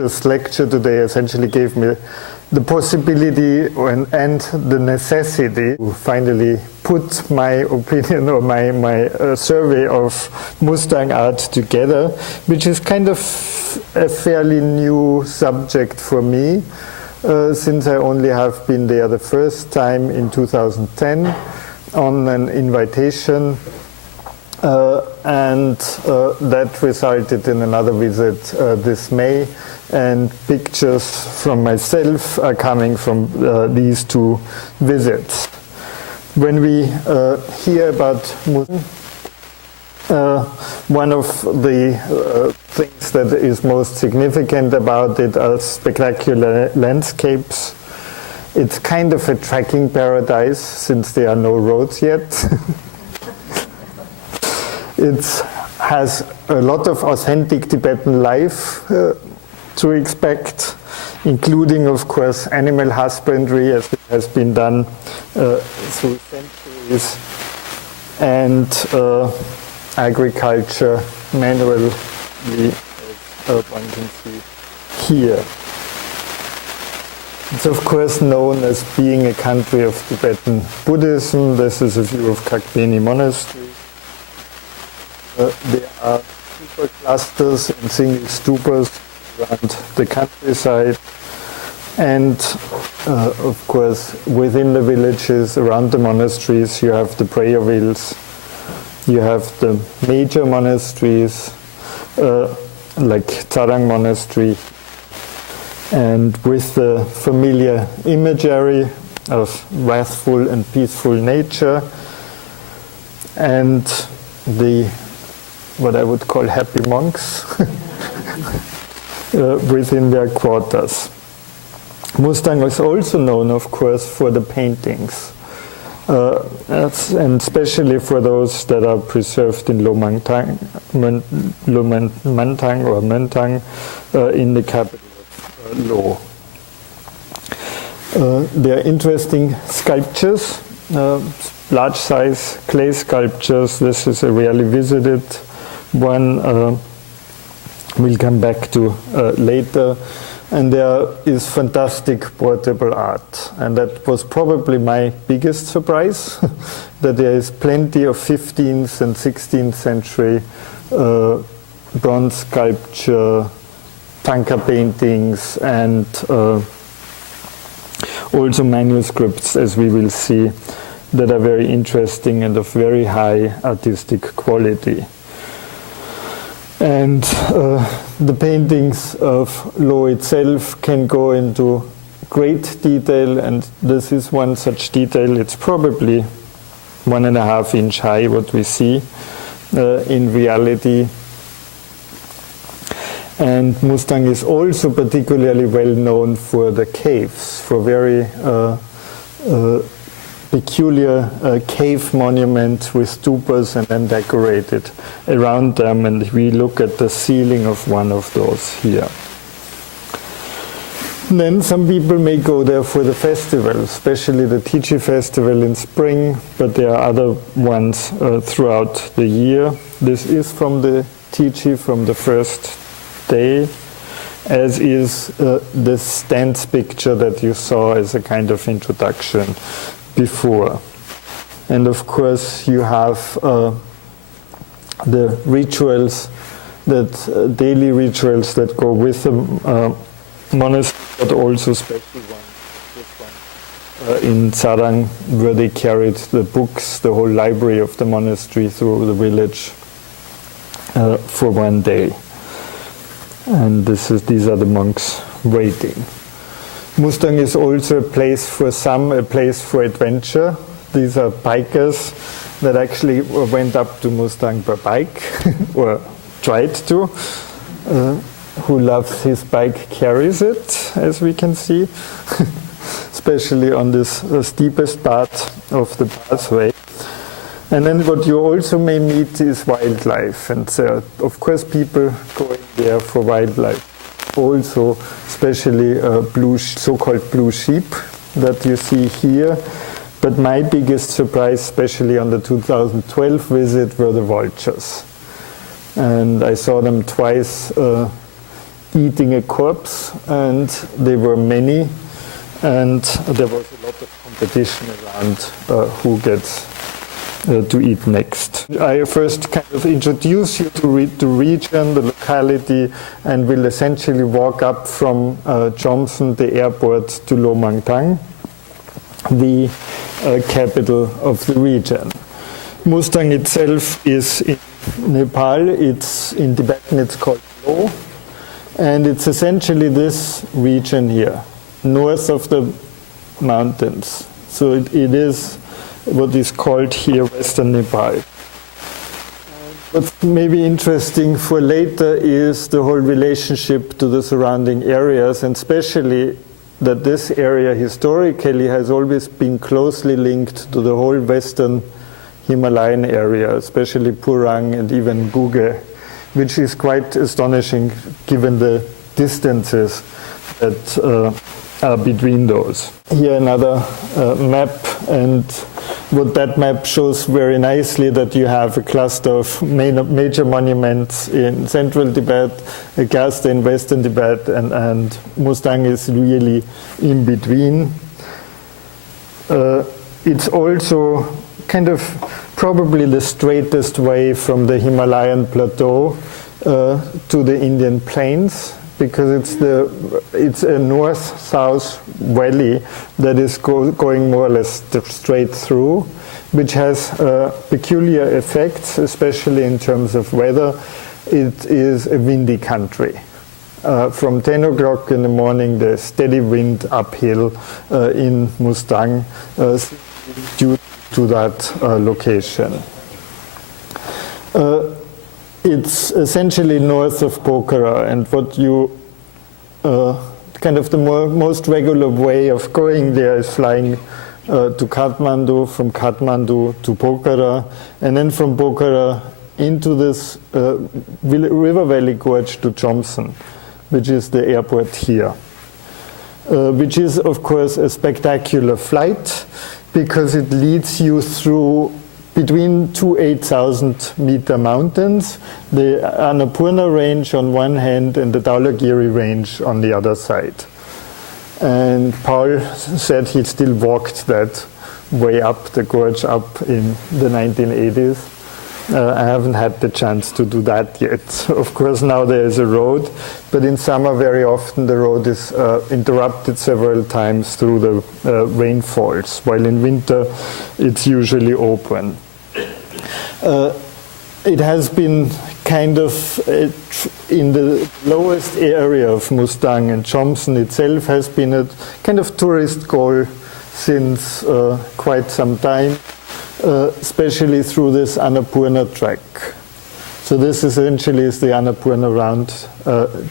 This lecture today essentially gave me the possibility and the necessity to finally put my opinion or my survey of Mustang art together, which is kind of a fairly new subject for me, since I only have been there the first time in 2010 on an invitation, and that resulted in another visit this May, and pictures from myself are coming from these two visits. When we hear about Mustang, one of the things that is most significant about it are spectacular landscapes. It's kind of a trekking paradise since there are no roads yet. It has a lot of authentic Tibetan life to expect, including, of course, animal husbandry as it has been done through centuries, and agriculture manually, as one can see here. It's of course known as being a country of Tibetan Buddhism. This is a view of Kagbeni Monastery. There are stupa clusters and single stupas around the countryside, and of course within the villages around the monasteries you have the prayer wheels, you have the major monasteries like Tsarang Monastery, and with the familiar imagery of wrathful and peaceful nature, and the what I would call happy monks within their quarters. Mustang is also known, of course, for the paintings, and especially for those that are preserved in Lomantang or Mentang in the capital of Lo. There are interesting sculptures, large-size clay sculptures. This is a rarely visited one. We'll come back to later. And there is fantastic portable art, and that was probably my biggest surprise, that there is plenty of 15th and 16th century bronze sculpture, tanka paintings, and also manuscripts, as we will see, that are very interesting and of very high artistic quality. And the paintings of Lo itself can go into great detail, and this is one such detail. It's probably 1.5 inch high, what we see in reality. And Mustang is also particularly well known for the caves, for very peculiar cave monument with stupas and then decorated around them, and we look at the ceiling of one of those here. And then some people may go there for the festival, especially the Tichi festival in spring, but there are other ones throughout the year. This is from the Tichi, from the first day, as is this stance picture that you saw as a kind of introduction before. And of course you have the rituals, that daily rituals that go with the monastery, but also special ones. In Tsarang, where they carried the books, the whole library of the monastery through the village for one day. And these are the monks waiting. Mustang is also a place for some, a place for adventure. These are bikers that actually went up to Mustang by bike, or tried to. Who loves his bike carries it, as we can see, especially on this steepest part of the pathway. And then what you also may meet is wildlife, and of course people going there for wildlife. Also, especially so-called blue sheep that you see here. But my biggest surprise, especially on the 2012 visit, were the vultures. And I saw them twice eating a corpse, and they were many, and there was a lot of competition around who gets to eat next. I first kind of introduce you to the region, the locality, and will essentially walk up from Chomson, the airport, to Lomangtang, the capital of the region. Mustang itself is in Nepal, it's in Tibetan, it's called Lo, and it's essentially this region here, north of the mountains. So it is what is called here Western Nepal. What's maybe interesting for later is the whole relationship to the surrounding areas, and especially that this area historically has always been closely linked to the whole western Himalayan area, especially Purang and even Guge, which is quite astonishing given the distances that are between those. Here another map, and what that map shows very nicely that you have a cluster of major monuments in central Tibet, a cluster in western Tibet, and Mustang is really in between. It's also kind of probably the straightest way from the Himalayan plateau to the Indian plains, because it's a north-south valley that is going more or less straight through, which has peculiar effects, especially in terms of weather. It is a windy country. From 10 o'clock in the morning, there's steady wind uphill in Mustang due to that location. It's essentially north of Pokhara, and what you kind of the most regular way of going there is flying to Kathmandu, from Kathmandu to Pokhara, and then from Pokhara into this river valley gorge to Chomson, which is the airport here, which is of course a spectacular flight because it leads you through between two 8,000 meter mountains, the Annapurna range on one hand and the Dhaulagiri range on the other side. And Paul said he still walked that way up the gorge up in the 1980s. I haven't had the chance to do that yet. Of course, now there is a road, but in summer very often the road is interrupted several times through the rainfalls, while in winter it's usually open. It has been kind of in the lowest area of Mustang, and Chomson itself has been a kind of tourist goal since quite some time. Especially through this Annapurna track. So this essentially is the Annapurna round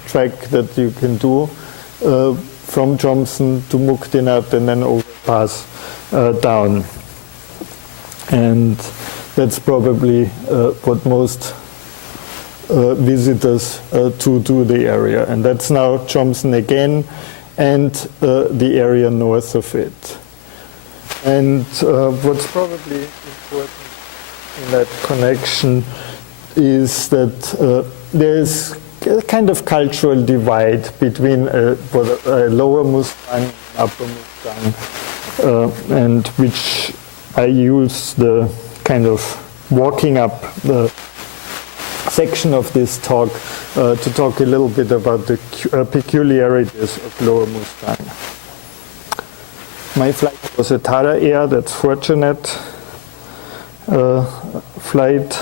track that you can do from Chomson to Muktinath and then overpass down. And that's probably what most visitors to do the area. And that's now Chomson again and the area north of it. And what's probably important in that connection is that there's a kind of cultural divide between a lower Mustang and upper Mustang, and which I use the kind of walking up the section of this talk to talk a little bit about the peculiarities of lower Mustang. My flight was a Tara Air, that's fortunate flight,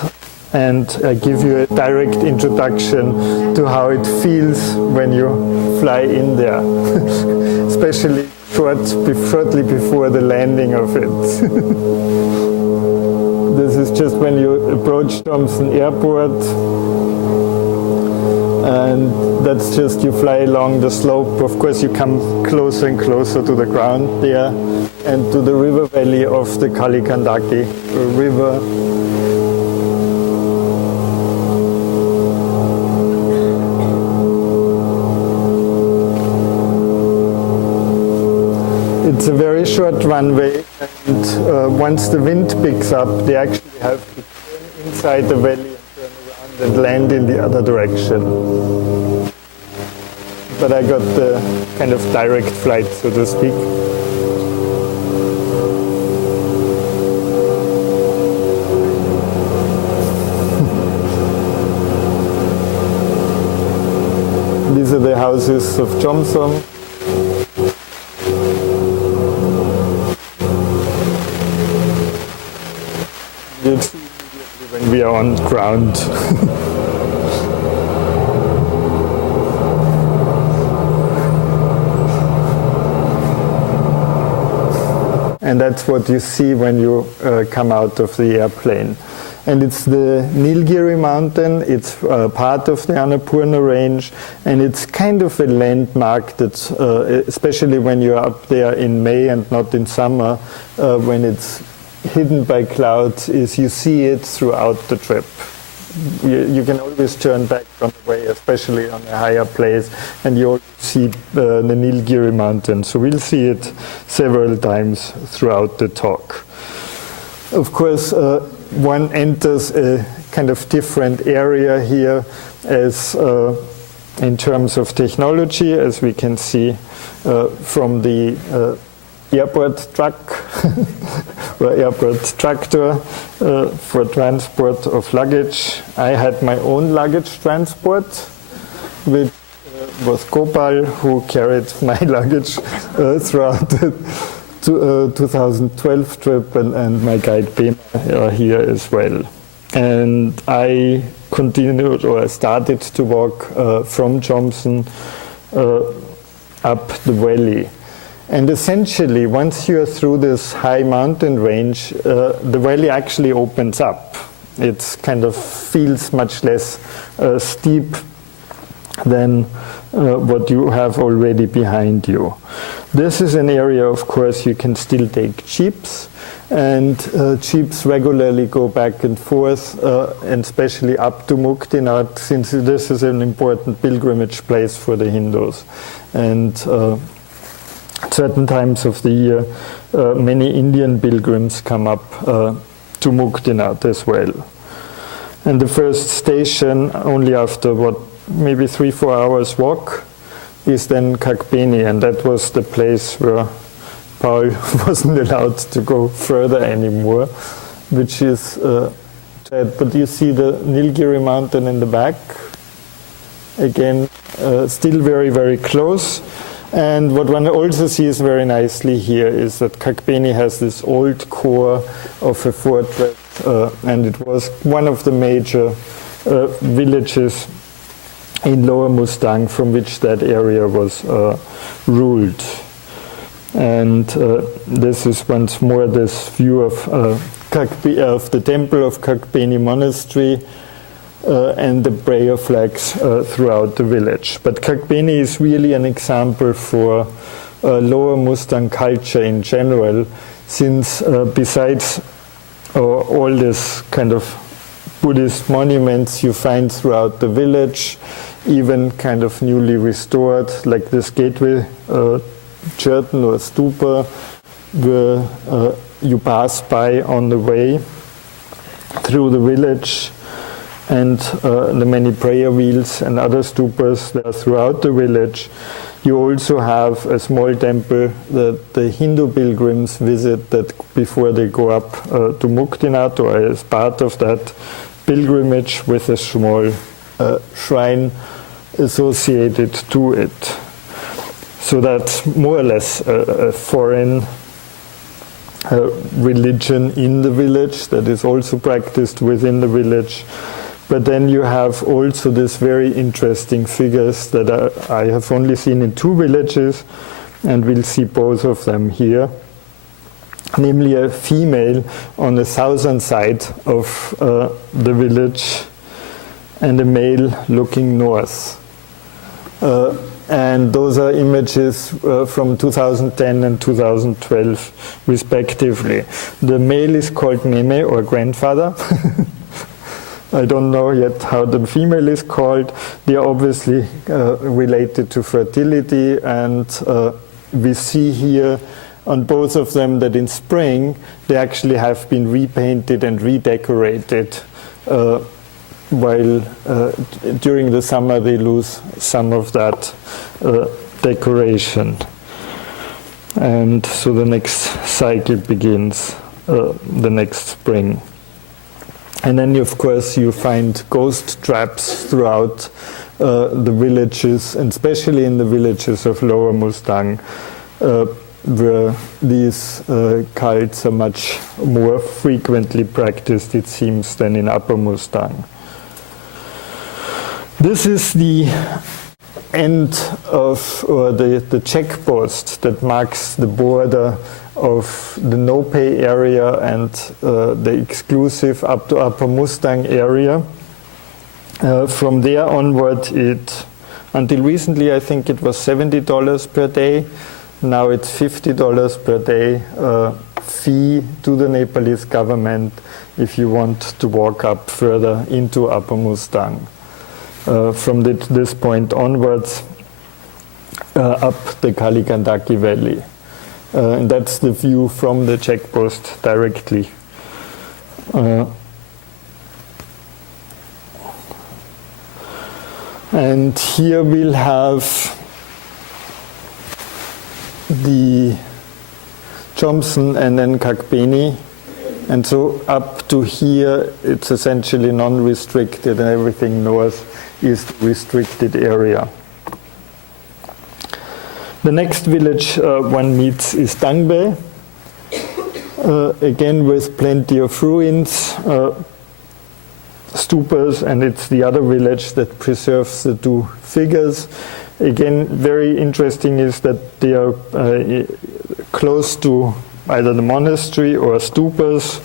and I give you a direct introduction to how it feels when you fly in there, especially shortly before the landing of it. This is just when you approach Chomson Airport. And that's just, you fly along the slope. Of course, you come closer and closer to the ground there and to the river valley of the Kalikandaki River. It's a very short runway, and once the wind picks up, they actually have to turn inside the valley and turn around and land in the other direction. but I got the kind of direct flight, so to speak. These are the houses of Chomsong. You'll see immediately when we are on ground. And that's what you see when you come out of the airplane. And it's the Nilgiri mountain, it's part of the Annapurna range, and it's kind of a landmark that's, especially when you're up there in May and not in summer, when it's hidden by clouds, is you see it throughout the trip. You can always turn back on the way, especially on a higher place, and you always see the Nilgiri mountain. So we'll see it several times throughout the talk. Of course, one enters a kind of different area here as in terms of technology, as we can see from the airport truck or airport tractor for transport of luggage. I had my own luggage transport, which was Gopal, who carried my luggage throughout the 2012 trip, and my guide Bema are here as well. And I continued, or I started to walk from Chomsong up the valley. And essentially, once you are through this high mountain range, the valley actually opens up. It kind of feels much less steep than what you have already behind you. This is an area, of course, you can still take jeeps, and jeeps regularly go back and forth, and especially up to Muktinath, since this is an important pilgrimage place for the Hindus. And certain times of the year, many Indian pilgrims come up to Muktinath as well. And the first station, only after maybe 3-4 hours walk, is then Kagbeni, and that was the place where Paul wasn't allowed to go further anymore, which is, but you see the Nilgiri mountain in the back, again, still very, very close. And what one also sees very nicely here is that Kagbeni has this old core of a fortress, and it was one of the major villages in Lower Mustang from which that area was ruled. And this is once more this view of the temple of Kagbeni Monastery, and the prayer flags throughout the village. But Kagbeni is really an example for Lower Mustang culture in general, since besides all this kind of Buddhist monuments you find throughout the village, even kind of newly restored, like this gateway Churton or stupa, where you pass by on the way through the village, and the many prayer wheels and other stupas that are throughout the village. You also have a small temple that the Hindu pilgrims visit that before they go up to Muktinath, or as part of that pilgrimage, with a small shrine associated to it. So that's more or less a foreign religion in the village that is also practiced within the village. But then you have also these very interesting figures that I have only seen in 2 villages, and we'll see both of them here. Namely, a female on the southern side of the village, and a male looking north. And those are images from 2010 and 2012, respectively. The male is called Meme, or grandfather. I don't know yet how the female is called. They are obviously related to fertility, and we see here on both of them that in spring they actually have been repainted and redecorated while during the summer they lose some of that decoration. And so the next cycle begins the next spring. And then, of course, you find ghost traps throughout the villages, and especially in the villages of Lower Mustang, where these cults are much more frequently practiced, it seems, than in Upper Mustang. This is the end of, or the checkpost that marks the border of the no-pay area and the exclusive up to Upper Mustang area. From there onward, until recently I think it was $70 per day. Now it's $50 per day fee to the Nepalese government if you want to walk up further into Upper Mustang. From this point onwards, up the Kaligandaki Valley. And that's the view from the checkpost directly. And here we'll have the Chomson and then Kakbeni. And so up to here, it's essentially non-restricted, and everything north is the restricted area. The next village one meets is Dangbe, again with plenty of ruins, stupas, and it's the other village that preserves the two figures. Again, very interesting is that they are close to either the monastery or stupas.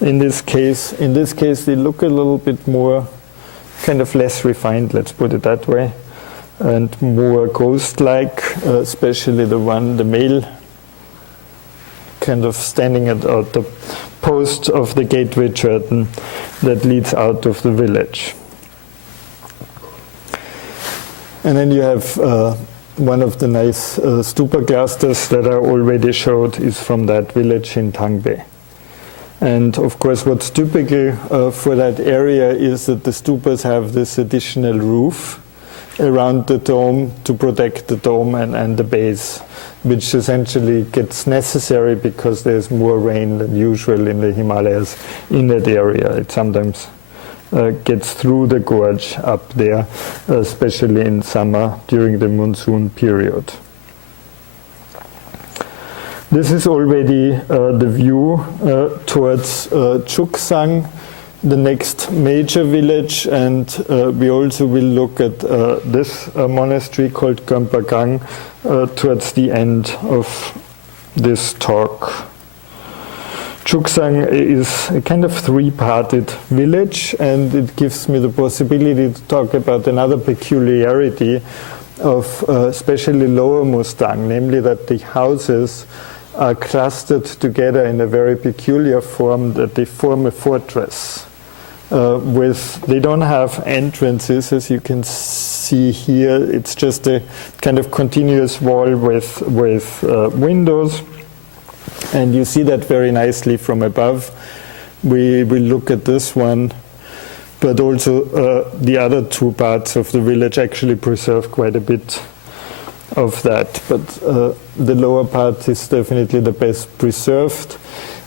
In this case, they look a little bit more, kind of less refined, let's put it that way, and more ghost-like, especially the male, kind of standing at the post of the gateway curtain that leads out of the village. And then you have one of the nice stupa clusters that I already showed is from that village in Tangbe. And of course what's typical for that area is that the stupas have this additional roof around the dome to protect the dome and the base, which essentially gets necessary because there's more rain than usual in the Himalayas in that area. It sometimes gets through the gorge up there, especially in summer during the monsoon period. This is already the view towards Chuksang, the next major village, and we also will look at this monastery called Gömpa towards the end of this talk. Chuksang is a kind of three-parted village, and it gives me the possibility to talk about another peculiarity of especially Lower Mustang, namely that the houses are clustered together in a very peculiar form, that they form a fortress. They don't have entrances, as you can see here. It's just a kind of continuous wall with windows. And you see that very nicely from above. We will look at this one, but also the other two parts of the village actually preserve quite a bit of that. But the lower part is definitely the best preserved.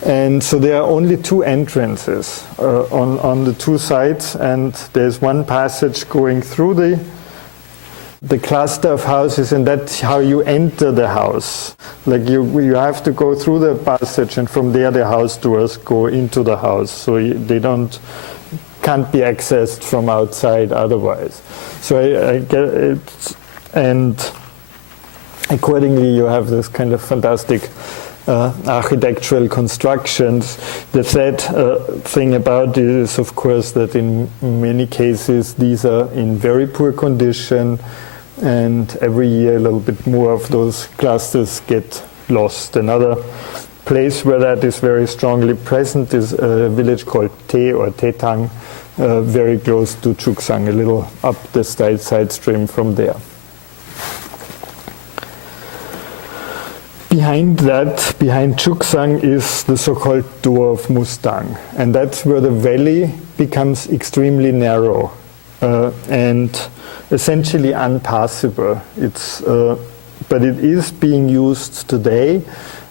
And so there are only two entrances on the two sides, and there's one passage going through the cluster of houses, and that's how you enter the house. Like you have to go through the passage, and from there the house doors go into the house, so they can't be accessed from outside otherwise. So I get it, and accordingly you have this kind of fantastic architectural constructions. The sad thing about it is, of course, that in many cases these are in very poor condition, and every year a little bit more of those clusters get lost. Another place where that is very strongly present is a village called Te or Tetang, very close to Chuksang, a little up the side stream from there. behind that, behind Chuksang, is the so-called Door of Mustang. And that's where the valley becomes extremely narrow and essentially unpassable. But it is being used today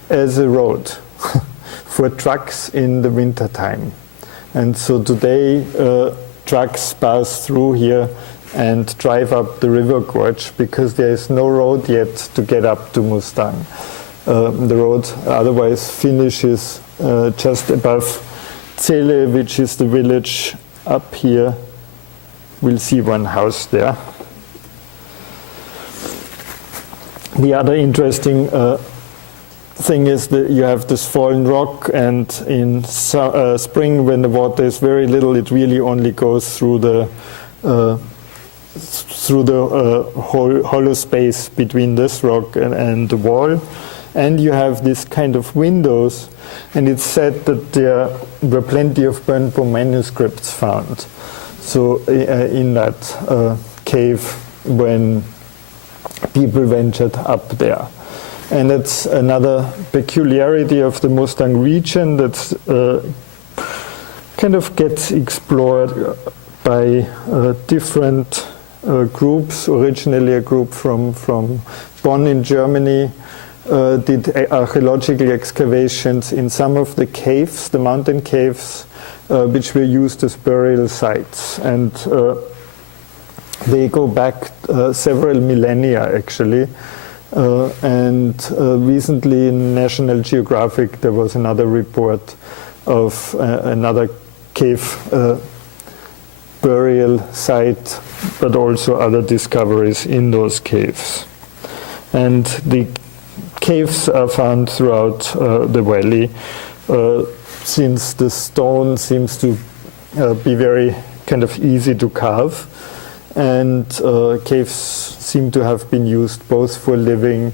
as a road for trucks in the wintertime. And so today trucks pass through here and drive up the river gorge because there is no road yet to get up to Mustang. The road otherwise finishes just above Cele, which is the village up here. We'll see one house there. The other interesting thing is that you have this fallen rock, and in spring, when the water is very little, it really only goes through the hollow space between this rock and the wall. And you have this kind of windows, and it's said that there were plenty of Bönbo manuscripts found. So in that cave when people ventured up there. And it's another peculiarity of the Mustang region that's kind of gets explored by different groups. Originally a group from Bonn in Germany did archaeological excavations in some of the caves, the mountain caves, which were used as burial sites. And they go back several millennia, actually. And recently in National Geographic there was another report of another cave burial site, but also other discoveries in those caves. And the caves are found throughout the valley, since the stone seems to be very kind of easy to carve, and caves seem to have been used both for living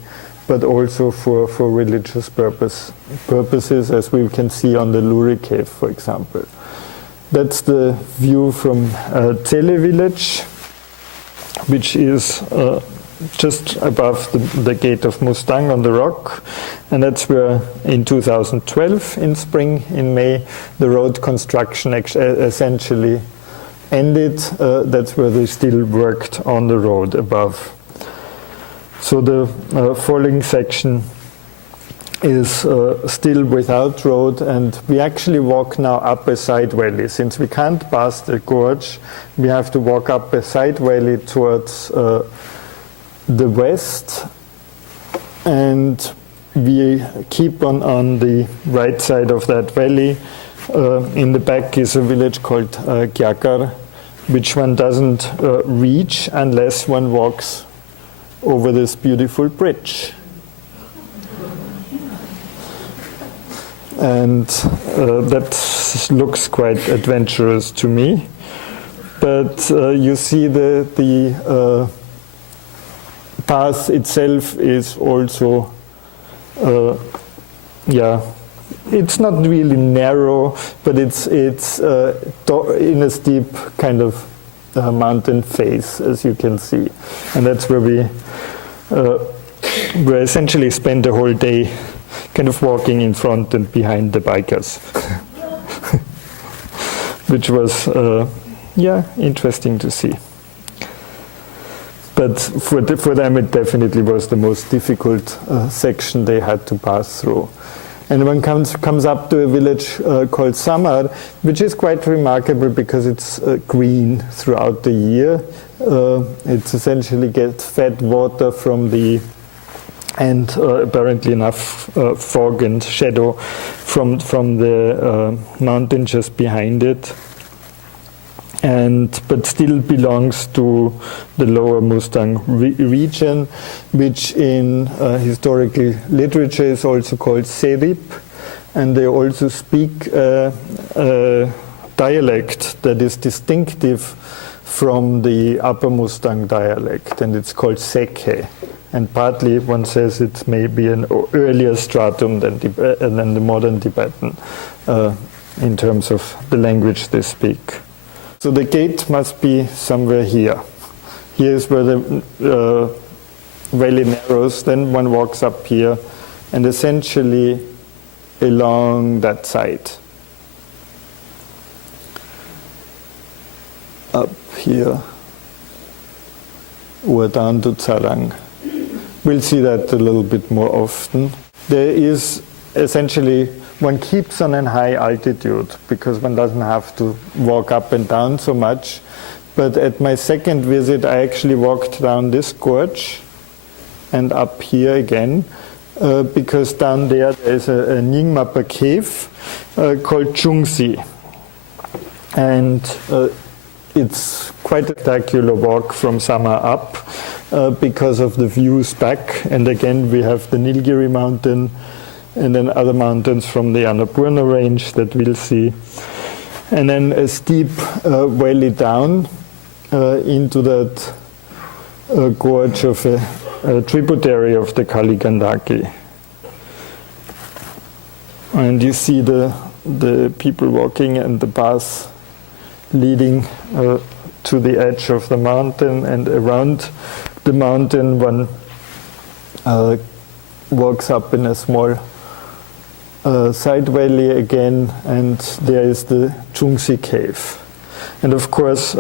but also for religious purposes, as we can see on the Luri cave, for example. That's the view from Cele village, which is just above the gate of Mustang on the rock. And that's where in 2012, in spring, in May, the road construction essentially ended. That's where they still worked on the road above. So the following section is still without road, and we actually walk now up a side valley. Since we can't pass the gorge, we have to walk up a side valley towards the west, and we keep on the right side of that valley. In the back is a village called Gyakar, which one doesn't reach unless one walks over this beautiful bridge. And that looks quite adventurous to me. But you see the path itself is also, it's not really narrow, but it's in a steep kind of mountain face, as you can see. And that's where we essentially spent the whole day kind of walking in front and behind the bikers, which was, interesting to see. But for them, it definitely was the most difficult section they had to pass through. And one comes up to a village called Samar, which is quite remarkable because it's green throughout the year. It essentially gets fed water from and apparently enough fog and shadow from the mountain just behind it. But still belongs to the lower Mustang region, which in historical literature is also called Serip, and they also speak a dialect that is distinctive from the Upper Mustang dialect, and it's called Seke. And partly one says it may be an earlier stratum than the modern Tibetan in terms of the language they speak. So the gate must be somewhere here. Here is where the valley narrows. Then one walks up here and essentially along that side. Up here, or down to Zarang. We'll see that a little bit more often. There is essentially, one keeps on a high altitude because one doesn't have to walk up and down so much. But at my second visit, I actually walked down this gorge and up here again, because down there is a Nyingmapa cave called Chungsi. And it's quite a spectacular walk from Sama up because of the views back. And again, we have the Nilgiri mountain and then other mountains from the Annapurna range that we'll see. And then a steep valley down into that gorge of a tributary of the Kali Gandaki. And you see the people walking and the path leading to the edge of the mountain, and around the mountain one walks up in a small side valley again, and there is the Chungsi cave. And of course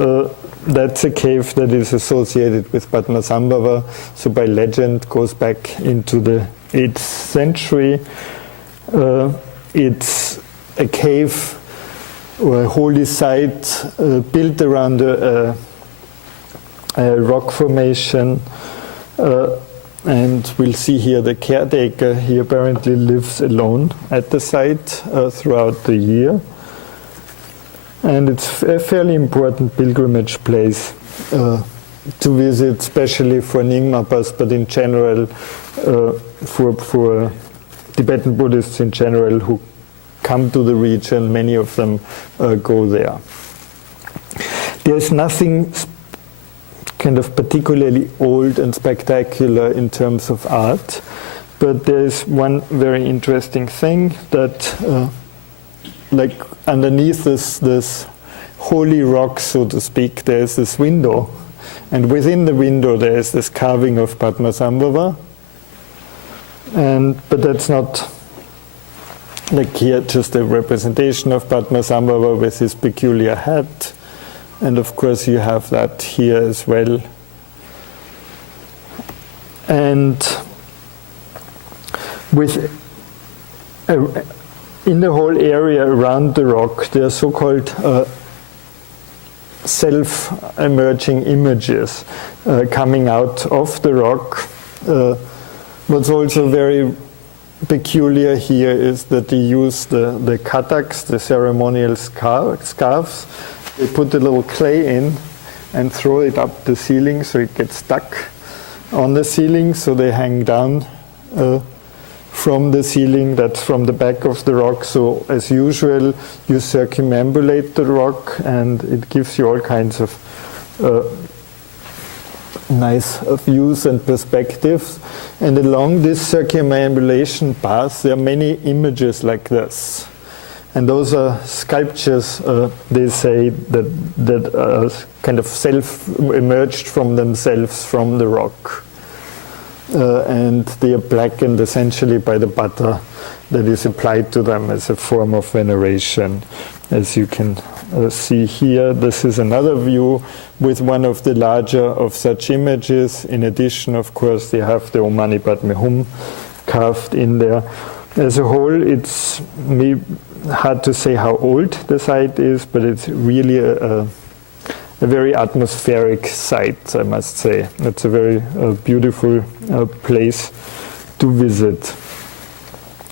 that's a cave that is associated with Padmasambhava, so by legend goes back into the 8th century. It's a cave or a holy site built around a rock formation, and we'll see here the caretaker. He apparently lives alone at the site throughout the year, and it's a fairly important pilgrimage place to visit, especially for Nyingmapas, but in general for Tibetan Buddhists in general who come to the region. Many of them go there. There's nothing kind of particularly old and spectacular in terms of art, but there's one very interesting thing that like underneath this holy rock, so to speak, there's this window, and within the window there's this carving of Padmasambhava. But that's not like here just a representation of Padmasambhava with his peculiar hat, and of course you have that here as well. And in the whole area around the rock, there are so-called self-emerging images coming out of the rock. What's also very peculiar here is that they use the kataks, the ceremonial scarves. They put a little clay in and throw it up the ceiling so it gets stuck on the ceiling, so they hang down from the ceiling. That's from the back of the rock. So as usual, you circumambulate the rock, and it gives you all kinds of nice views and perspectives. And along this circumambulation path, there are many images like this. And those are sculptures, they say, that are kind of self-emerged from themselves from the rock. And they are blackened essentially by the butter that is applied to them as a form of veneration. As you can see here, this is another view with one of the larger of such images. In addition, of course, they have the Om Mani Padme Hum carved in there. As a whole, it's hard to say how old the site is, but it's really a very atmospheric site, I must say. It's a very beautiful place to visit.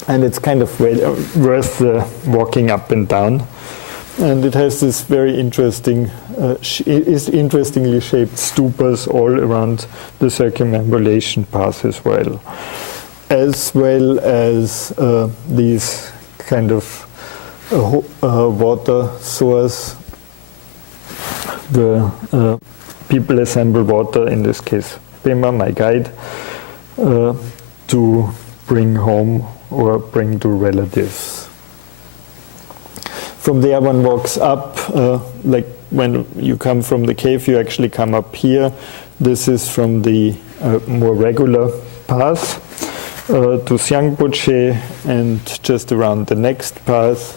And it's kind of worth walking up and down. And it has this very interestingly shaped stupas all around the circumambulation path as well as these kind of water source. The people assemble water, in this case Pema, my guide, to bring home or bring to relatives. From there one walks up, like when you come from the cave, you actually come up here. This is from the more regular path. to Xiangboche, and just around the next pass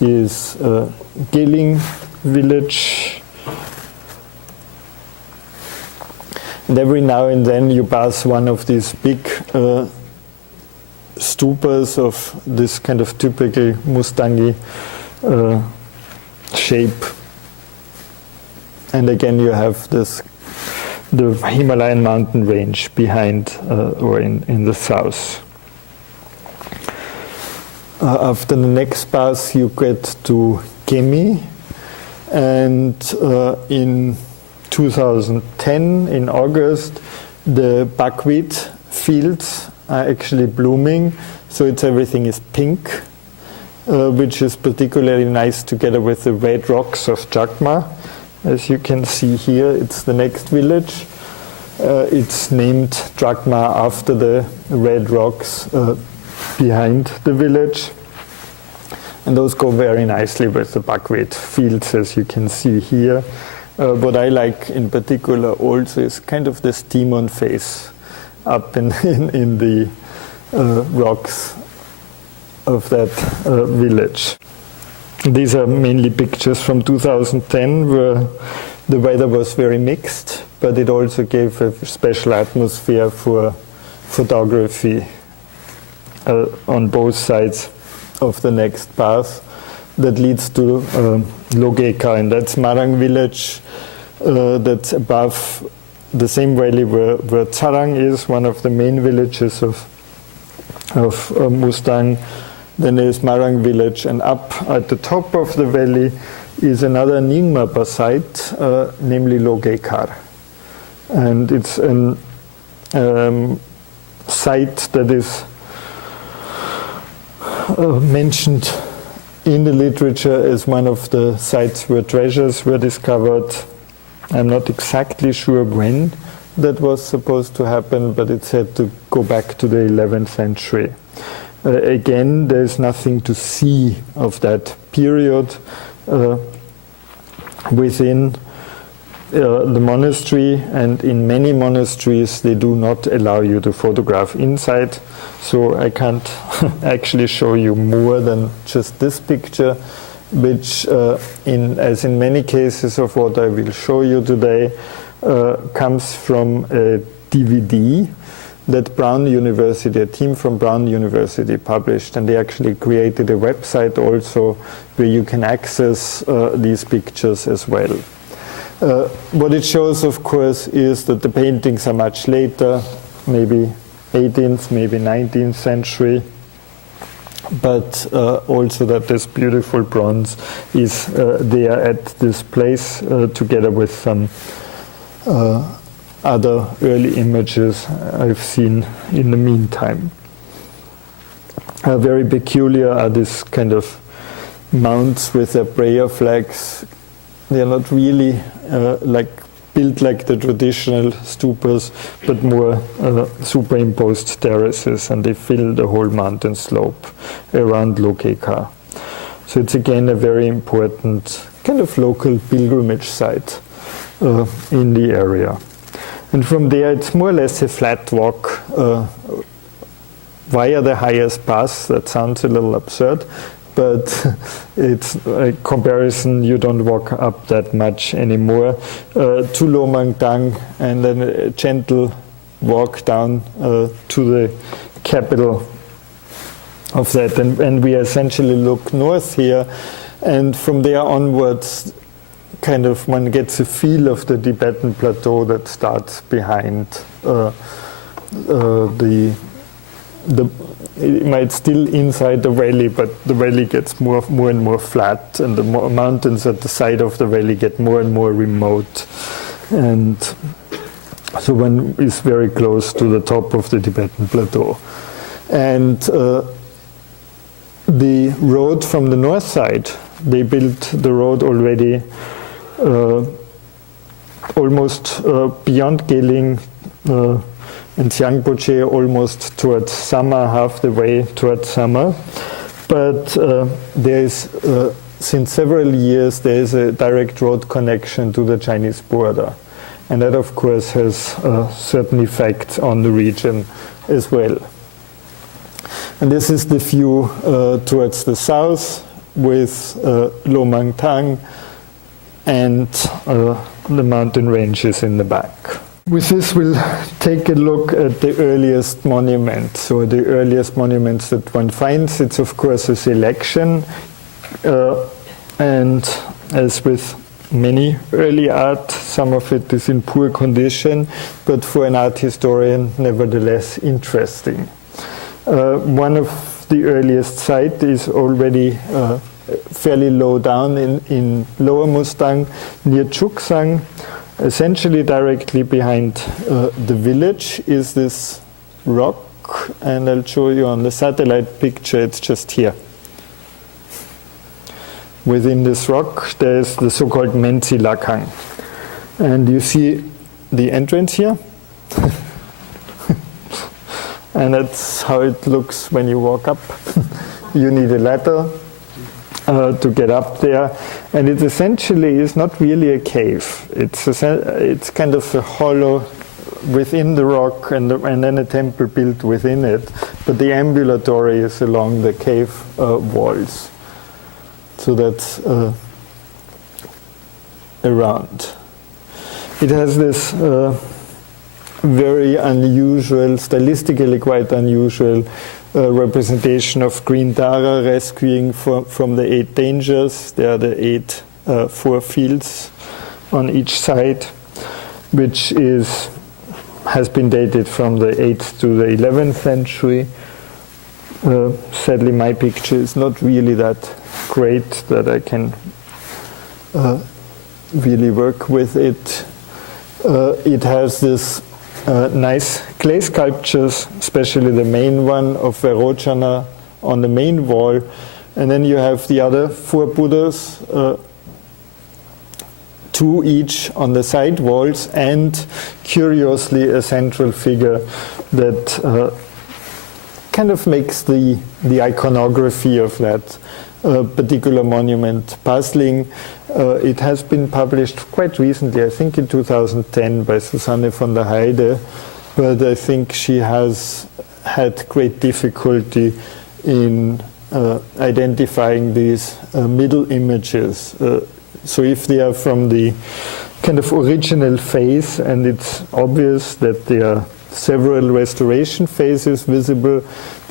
is Geling village. And every now and then you pass one of these big stupas of this kind of typical Mustangi shape. And again you have the Himalayan mountain range behind or in the south. After the next pass you get to Gemi, and in 2010 in August the buckwheat fields are actually blooming, so everything is pink, which is particularly nice together with the red rocks of Jagma. As you can see here, it's the next village. It's named Jagma after the red rocks behind the village. And those go very nicely with the buckwheat fields, as you can see here. What I like in particular also is kind of this demon face up in the rocks of that village. These are mainly pictures from 2010 where the weather was very mixed, but it also gave a special atmosphere for photography on both sides of the next path that leads to Logeka, and that's Marang village that's above the same valley where Tsarang is, one of the main villages of Mustang. Then there's Marang village, and up at the top of the valley is another Nyingma site, namely Logekar. And it's a site that is mentioned in the literature as one of the sites where treasures were discovered. I'm not exactly sure when that was supposed to happen, but it's said to go back to the 11th century. Again, there's nothing to see of that period within the monastery, and in many monasteries they do not allow you to photograph inside, so I can't actually show you more than just this picture, which as in many cases of what I will show you today comes from a DVD that Brown University, a team from Brown University published, and they actually created a website also where you can access these pictures as well. What it shows, of course, is that the paintings are much later, maybe 18th, maybe 19th century, but also that this beautiful bronze is there at this place together with some other early images I've seen in the meantime. Very peculiar are these kind of mounts with their prayer flags. They are not really built like the traditional stupas, but more superimposed terraces, and they fill the whole mountain slope around Logeka. So it's again a very important kind of local pilgrimage site in the area. And from there it's more or less a flat walk via the highest pass. That sounds a little absurd, but it's a comparison. You don't walk up that much anymore to Lomangtang, and then a gentle walk down to the capital of that. And we essentially look north here, and from there onwards kind of one gets a feel of the Tibetan plateau that starts behind it might still inside the valley, but the valley gets more and more flat, and the mountains at the side of the valley get more and more remote, and so one is very close to the top of the Tibetan plateau. And the road from the north side, they built the road already almost beyond Geling and Xiangboche, almost towards Sama, half the way towards Sama. But there is, since several years, there is a direct road connection to the Chinese border. And that, of course, has certain effects on the region as well. And this is the view towards the south with Lo Mang Thang and the mountain ranges in the back. With this, we'll take a look at the earliest monuments. So the earliest monuments that one finds, it's of course a selection. And as with many early art, some of it is in poor condition, but for an art historian, nevertheless interesting. One of the earliest sites is already fairly low down in Lower Mustang, near Chuksang. Essentially directly behind the village is this rock, and I'll show you on the satellite picture, it's just here. Within this rock there is the so-called Mensi Lakang. And you see the entrance here. And that's how it looks when you walk up. You need a ladder to get up there, and it essentially is not really a cave. It's kind of a hollow within the rock, and then a temple built within it. But the ambulatory is along the cave walls, so that's around. It has this very unusual, stylistically quite unusual representation of Green Tara rescuing from the 8 dangers. There are the 8 4 fields on each side, which has been dated from the 8th to the 11th century. Sadly, my picture is not really that great that I can really work with it. It has this nice clay sculptures, especially the main one of Vairocana on the main wall, and then you have the other 4 Buddhas, 2 each on the side walls, and curiously a central figure that kind of makes the iconography of that particular monument puzzling. It has been published quite recently, I think in 2010, by Susanne von der Heide, but I think she has had great difficulty in identifying these middle images. So if they are from the kind of original phase, and it's obvious that there are several restoration phases visible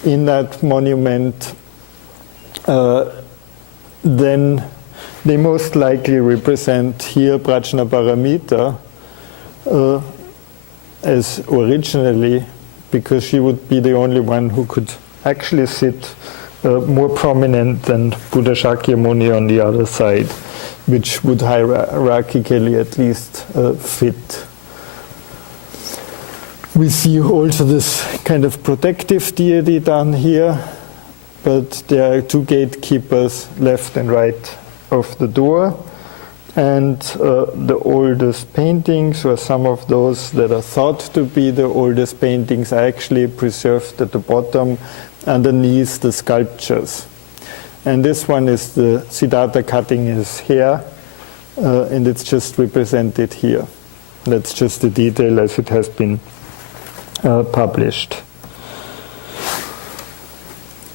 in that monument, then they most likely represent here Prajnaparamita as originally, because she would be the only one who could actually sit more prominent than Buddha Shakyamuni on the other side, which would hierarchically at least fit. We see also this kind of protective deity down here, but there are 2 gatekeepers left and right of the door, and the oldest paintings, or some of those that are thought to be the oldest paintings, are actually preserved at the bottom underneath the sculptures. And this one is the Siddhartha cutting his hair, and it's just represented here. That's just the detail as it has been published.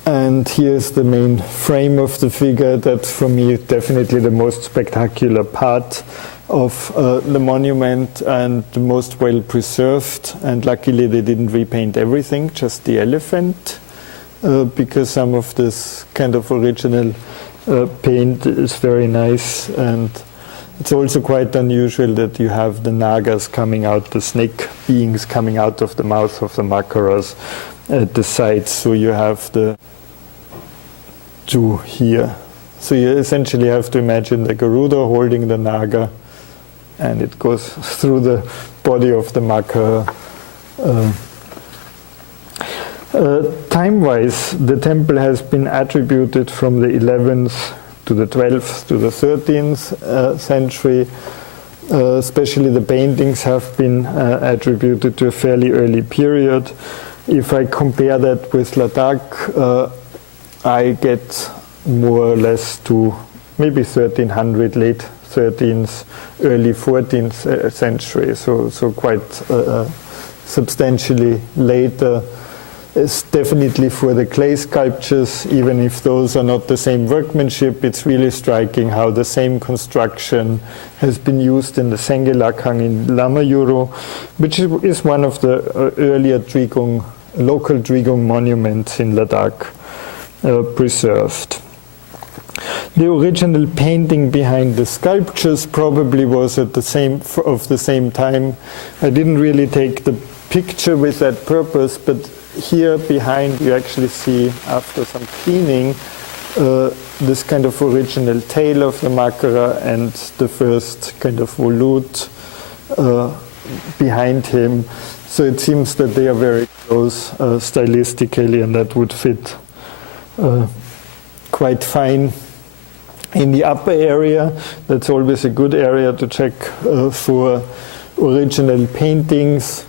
And here's the main frame of the figure. That's for me definitely the most spectacular part of the monument, and the most well preserved. And luckily they didn't repaint everything, just the elephant, because some of this kind of original paint is very nice. And it's also quite unusual that you have the nagas coming out, the snake beings coming out of the mouth of the makaras at the sides. So you have the 2 here. So you essentially have to imagine the Garuda holding the naga, and it goes through the body of the makara. Time-wise, the temple has been attributed from the 11th to the 12th to the 13th century. Especially the paintings have been attributed to a fairly early period. If I compare that with Ladakh, I get more or less to maybe 1300, late 13th, early 14th century, so quite substantially later. It's definitely for the clay sculptures, even if those are not the same workmanship, it's really striking how the same construction has been used in the Sengelakhang in Lamayuro, which is one of the earlier local Drigong monuments in Ladakh preserved. The original painting behind the sculptures probably was of the same time. I didn't really take the picture with that purpose, but here behind you actually see, after some cleaning, this kind of original tail of the Makara and the first kind of volute behind him. So it seems that they are very close stylistically, and that would fit quite fine. In the upper area, that's always a good area to check for original paintings.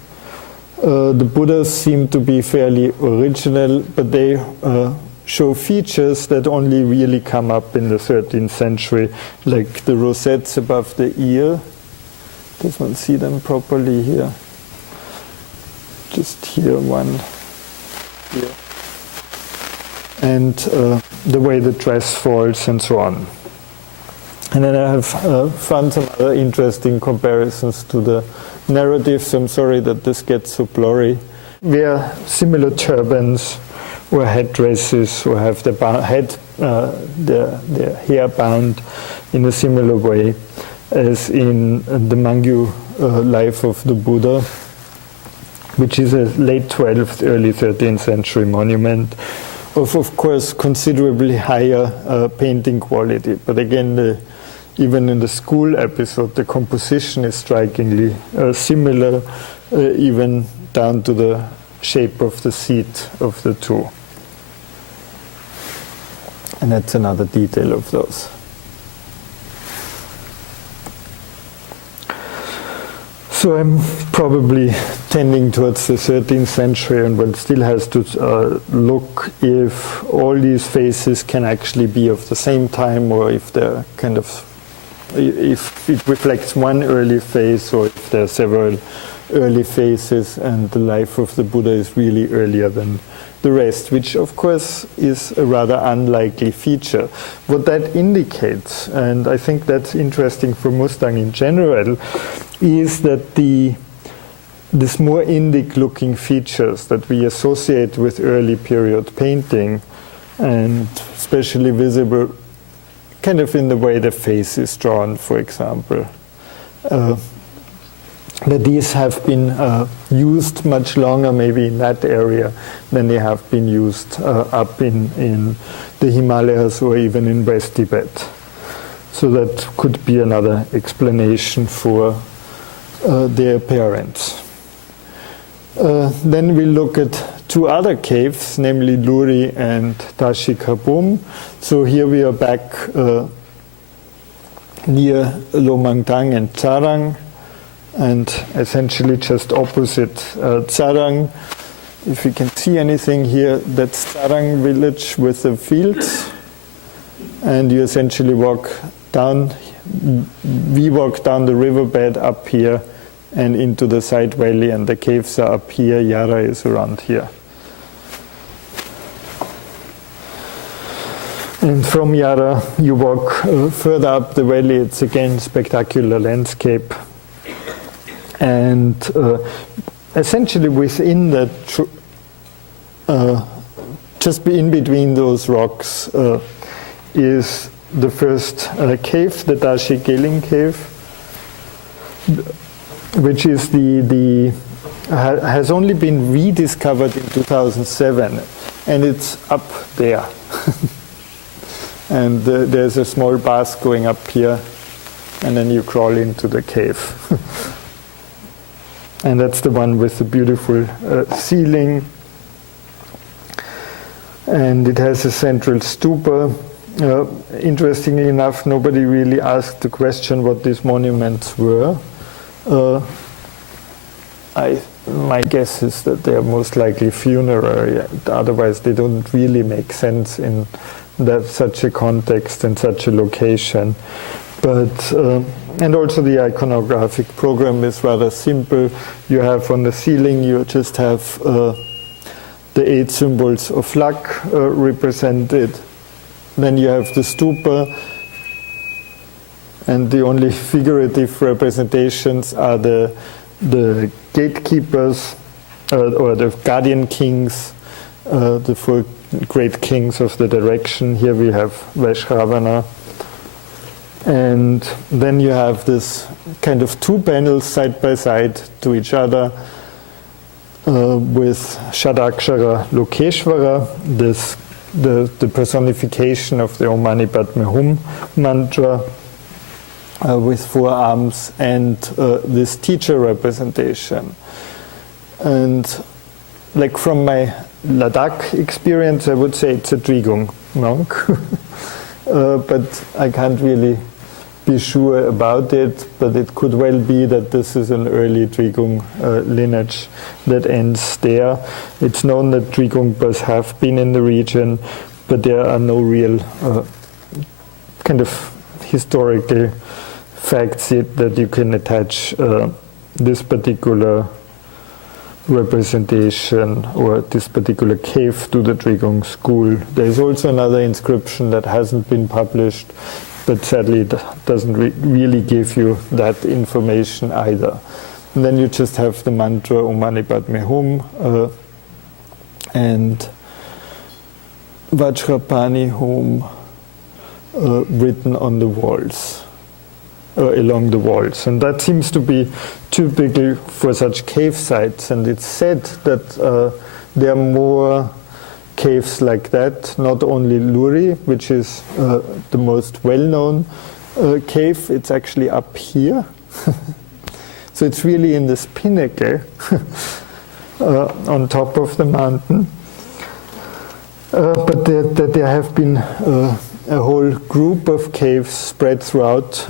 The Buddhas seem to be fairly original, but they show features that only really come up in the 13th century, like the rosettes above the ear. Does one see them properly here? Just here, one here. And the way the dress falls and so on. And then I have found some other interesting comparisons to the narratives. I'm sorry that this gets so blurry. Wear similar turbans or headdresses, or have their hair bound in a similar way as in the Mangyu Life of the Buddha, which is a late 12th, early 13th century monument of course, considerably higher painting quality. But again, even in the school episode, the composition is strikingly similar, even down to the shape of the seat of the two. And that's another detail of those. So I'm probably tending towards the 13th century, and one still has to look if all these phases can actually be of the same time, or if they're kind of, if it reflects one early phase, or if there are several early phases and the life of the Buddha is really earlier than the rest, which of course is a rather unlikely feature. What that indicates, and I think that's interesting for Mustang in general, is that this more Indic looking features that we associate with early period painting, and especially visible kind of in the way the face is drawn, for example, that these have been used much longer maybe in that area than they have been used up in the Himalayas or even in West Tibet. So that could be another explanation for their appearance. Then we look at two other caves, namely Luri and Tashi Kabum. So here we are back near Lomangtang and Tsarang, and essentially just opposite Tsarang. If you can see anything here, that's Tsarang village with the fields, and you essentially walk down, we walk down the riverbed up here and into the side valley, and the caves are up here, Yara is around here. And from Yara you walk further up the valley, it's again spectacular landscape. And essentially within that, just in between those rocks is the first cave, the Dashi Geling cave, which is has only been rediscovered in 2007, and it's up there. And there's a small path going up here, and then you crawl into the cave. And that's the one with the beautiful ceiling. And it has a central stupa. Interestingly enough, nobody really asked the question what these monuments were. My guess is that they are most likely funerary. Otherwise, they don't really make sense in such a context and such a location. But and also the iconographic program is rather simple. You have on the ceiling, you just have the 8 symbols of luck represented. Then you have the stupa, and the only figurative representations are the gatekeepers or the guardian kings, the 4 great kings of the direction. Here we have Vaishravana. And then you have this kind of 2 panels side by side to each other with Shadakshara Lokeshvara, the personification of the Om Mani Padme Hum mantra with 4 arms, and this teacher representation. And like from my Ladakh experience, I would say it's a Drigong monk, but I can't really be sure about it, but it could well be that this is an early Drigong lineage that ends there. It's known that Drigongpas have been in the region, but there are no real kind of historical facts yet that you can attach this particular representation or this particular cave to the Drigong school. There is also another inscription that hasn't been published, but sadly it doesn't really give you that information either. And then you just have the mantra Om Mani Padme Hum and Vajrapani Hum written on the walls, along the walls. And that seems to be typical for such cave sites. And it's said that there are more caves like that, not only Luri, which is the most well-known cave, it's actually up here. So it's really in this pinnacle on top of the mountain. But there have been a whole group of caves spread throughout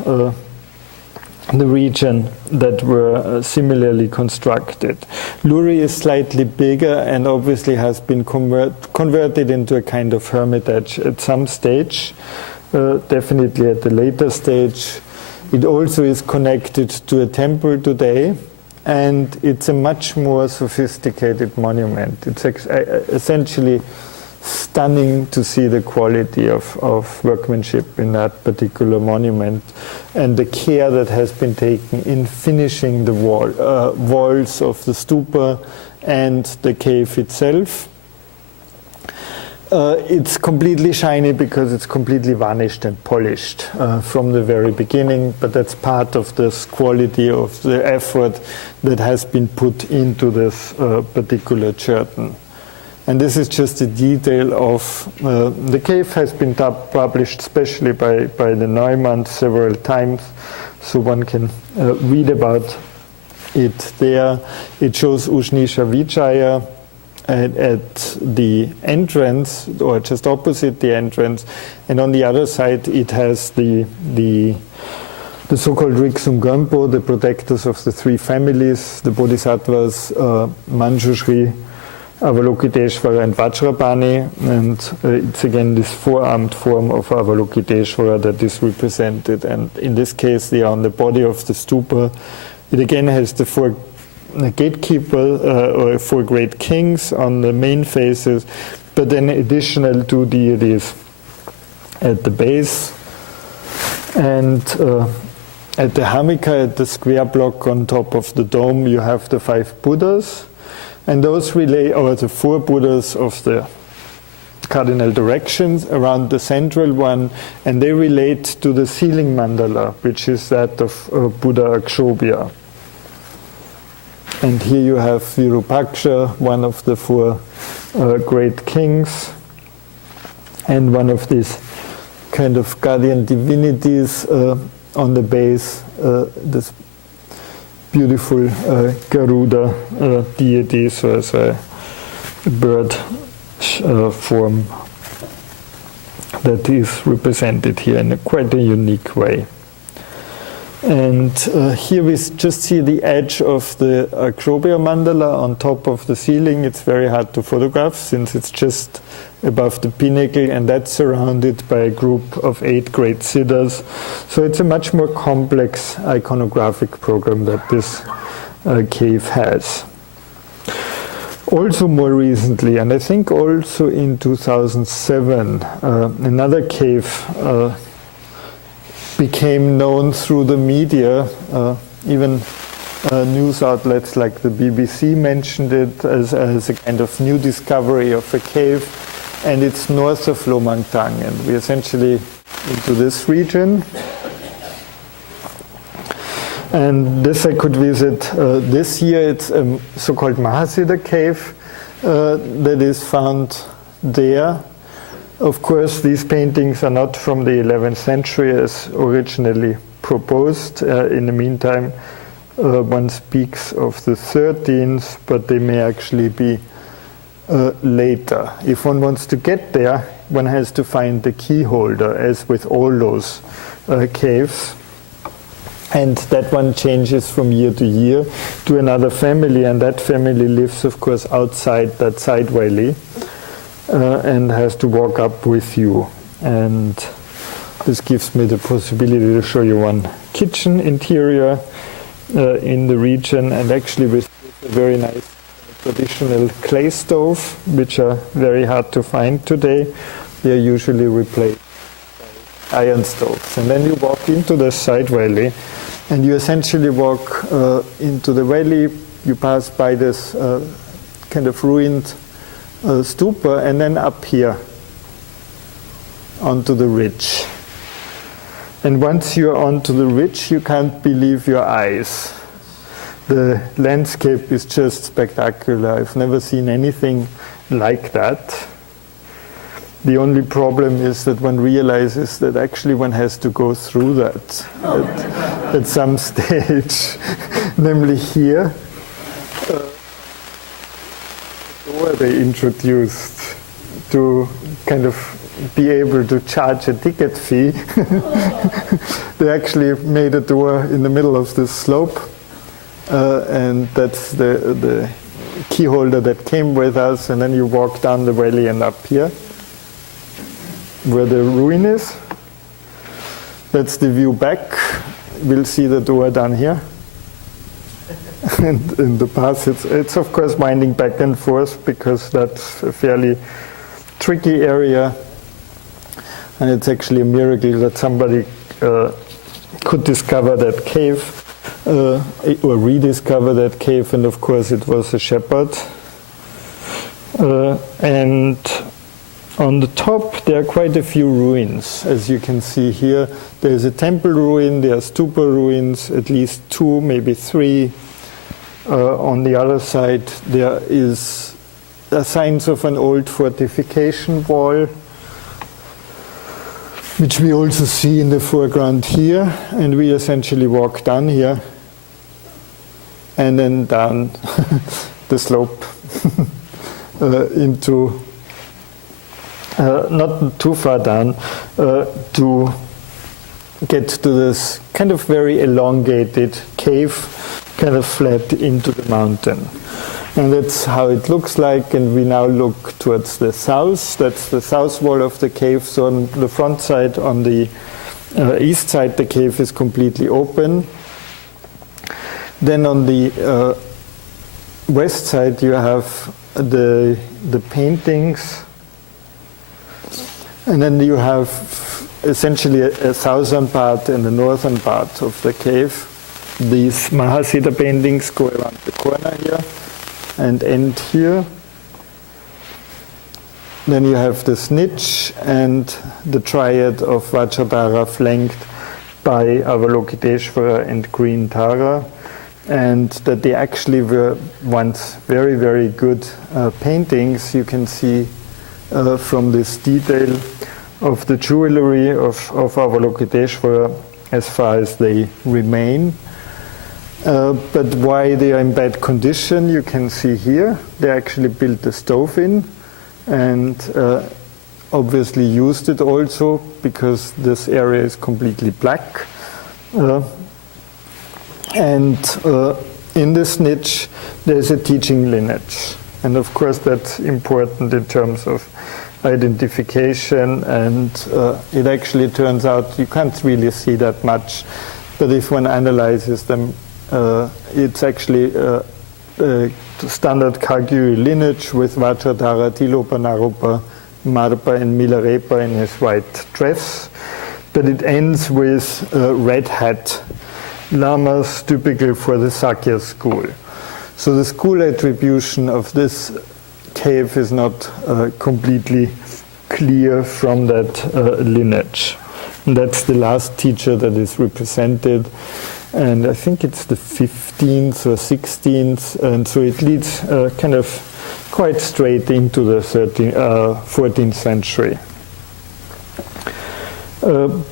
the region that were similarly constructed. Luri is slightly bigger and obviously has been converted into a kind of hermitage at some stage, definitely at the later stage. It also is connected to a temple today, and it's a much more sophisticated monument. It's essentially stunning to see the quality of workmanship in that particular monument and the care that has been taken in finishing the walls of the stupa and the cave itself. It's completely shiny because it's completely varnished and polished from the very beginning, but that's part of this quality of the effort that has been put into this particular curtain. And this is just a detail of the cave has been published especially by the Neumann several times, so one can read about it there. It shows Ushnisha Vijaya at the entrance, or just opposite the entrance, and on the other side it has the so-called Riksum Gampo, the protectors of the 3 families, the Bodhisattvas Manjushri, Avalokiteshvara and Vajrapani, and it's again this 4-armed form of Avalokiteshvara that is represented, and in this case they are on the body of the stupa. It again has the 4 gatekeepers or 4 great kings on the main faces, but then additional 2 deities at the base, and at the Hamika, at the square block on top of the dome, you have the 5 Buddhas. And those relate, or the 4 Buddhas of the cardinal directions around the central one, and they relate to the ceiling mandala, which is that of Buddha Akshobhya. And here you have Virupaksha, one of the 4 great kings, and one of these kind of guardian divinities on the base, this beautiful Garuda deity, so as a bird form that is represented here in quite a unique way. And here we just see the edge of the Akshobhya mandala on top of the ceiling. It's very hard to photograph since it's just above the pinnacle, and that's surrounded by a group of 8 great siddhas. So it's a much more complex iconographic program that this cave has. Also more recently, and I think also in 2007, another cave became known through the media. Even news outlets like the BBC mentioned it as a kind of new discovery of a cave, and it's north of Lomangtang, and we're essentially into this region. And this I could visit this year. It's a so-called Mahasiddha cave that is found there. Of course, these paintings are not from the 11th century as originally proposed. In the meantime, one speaks of the 13th, but they may actually be later. If one wants to get there, one has to find the key holder, as with all those caves. And that one changes from year to year to another family, and that family lives, of course, outside that side valley and has to walk up with you. And this gives me the possibility to show you one kitchen interior in the region, and actually with a very nice traditional clay stove, which are very hard to find today. They are usually replaced by iron stoves. And then you walk into the side valley, and you essentially walk into the valley. You pass by this kind of ruined stupa, and then up here onto the ridge. And once you're onto the ridge, you can't believe your eyes. The landscape is just spectacular. I've never seen anything like that. The only problem is that one realizes that actually one has to go through that at some stage. Namely here, the door they introduced to kind of be able to charge a ticket fee. They actually made a door in the middle of this slope, and that's the key holder that came with us, and then you walk down the valley and up here where the ruin is. That's the view back. We'll see the door down here. And in the path, it's of course winding back and forth because that's a fairly tricky area. And it's actually a miracle that somebody could discover that cave or rediscover that cave. And of course it was a shepherd. And on the top there are quite a few ruins. As you can see here, there's a temple ruin, there are stupa ruins, at least 2, maybe 3. On the other side there is signs of an old fortification wall, which we also see in the foreground here, and we essentially walk down here and then down the slope into not too far down to get to this kind of very elongated cave, kind of flat into the mountain. And that's how it looks like, and we now look towards the south. That's the south wall of the cave. So on the front side, on the east side, the cave is completely open. Then on the west side, you have the paintings. And then you have essentially a southern part and a northern part of the cave. These Mahasiddha paintings go around the corner here and end here. Then you have this niche and the triad of Vajradhara flanked by Avalokiteshvara and Green Tara, and that they actually were once very, very good paintings. You can see from this detail of the jewelry of Avalokiteshvara as far as they remain. But why they are in bad condition, you can see here. They actually built the stove in and obviously used it also because this area is completely black. And in this niche there's a teaching lineage. And of course that's important in terms of identification, and it actually turns out you can't really see that much, but if one analyzes them, it's actually standard Kagyu lineage with Vajradhara, Tilopa, Naropa, Marpa and Milarepa in his white dress. But it ends with red hat lamas, typical for the Sakya school. So the school attribution of this cave is not completely clear from that lineage. And that's the last teacher that is represented, and I think it's the 15th or 16th, and so it leads kind of quite straight into the 14th century.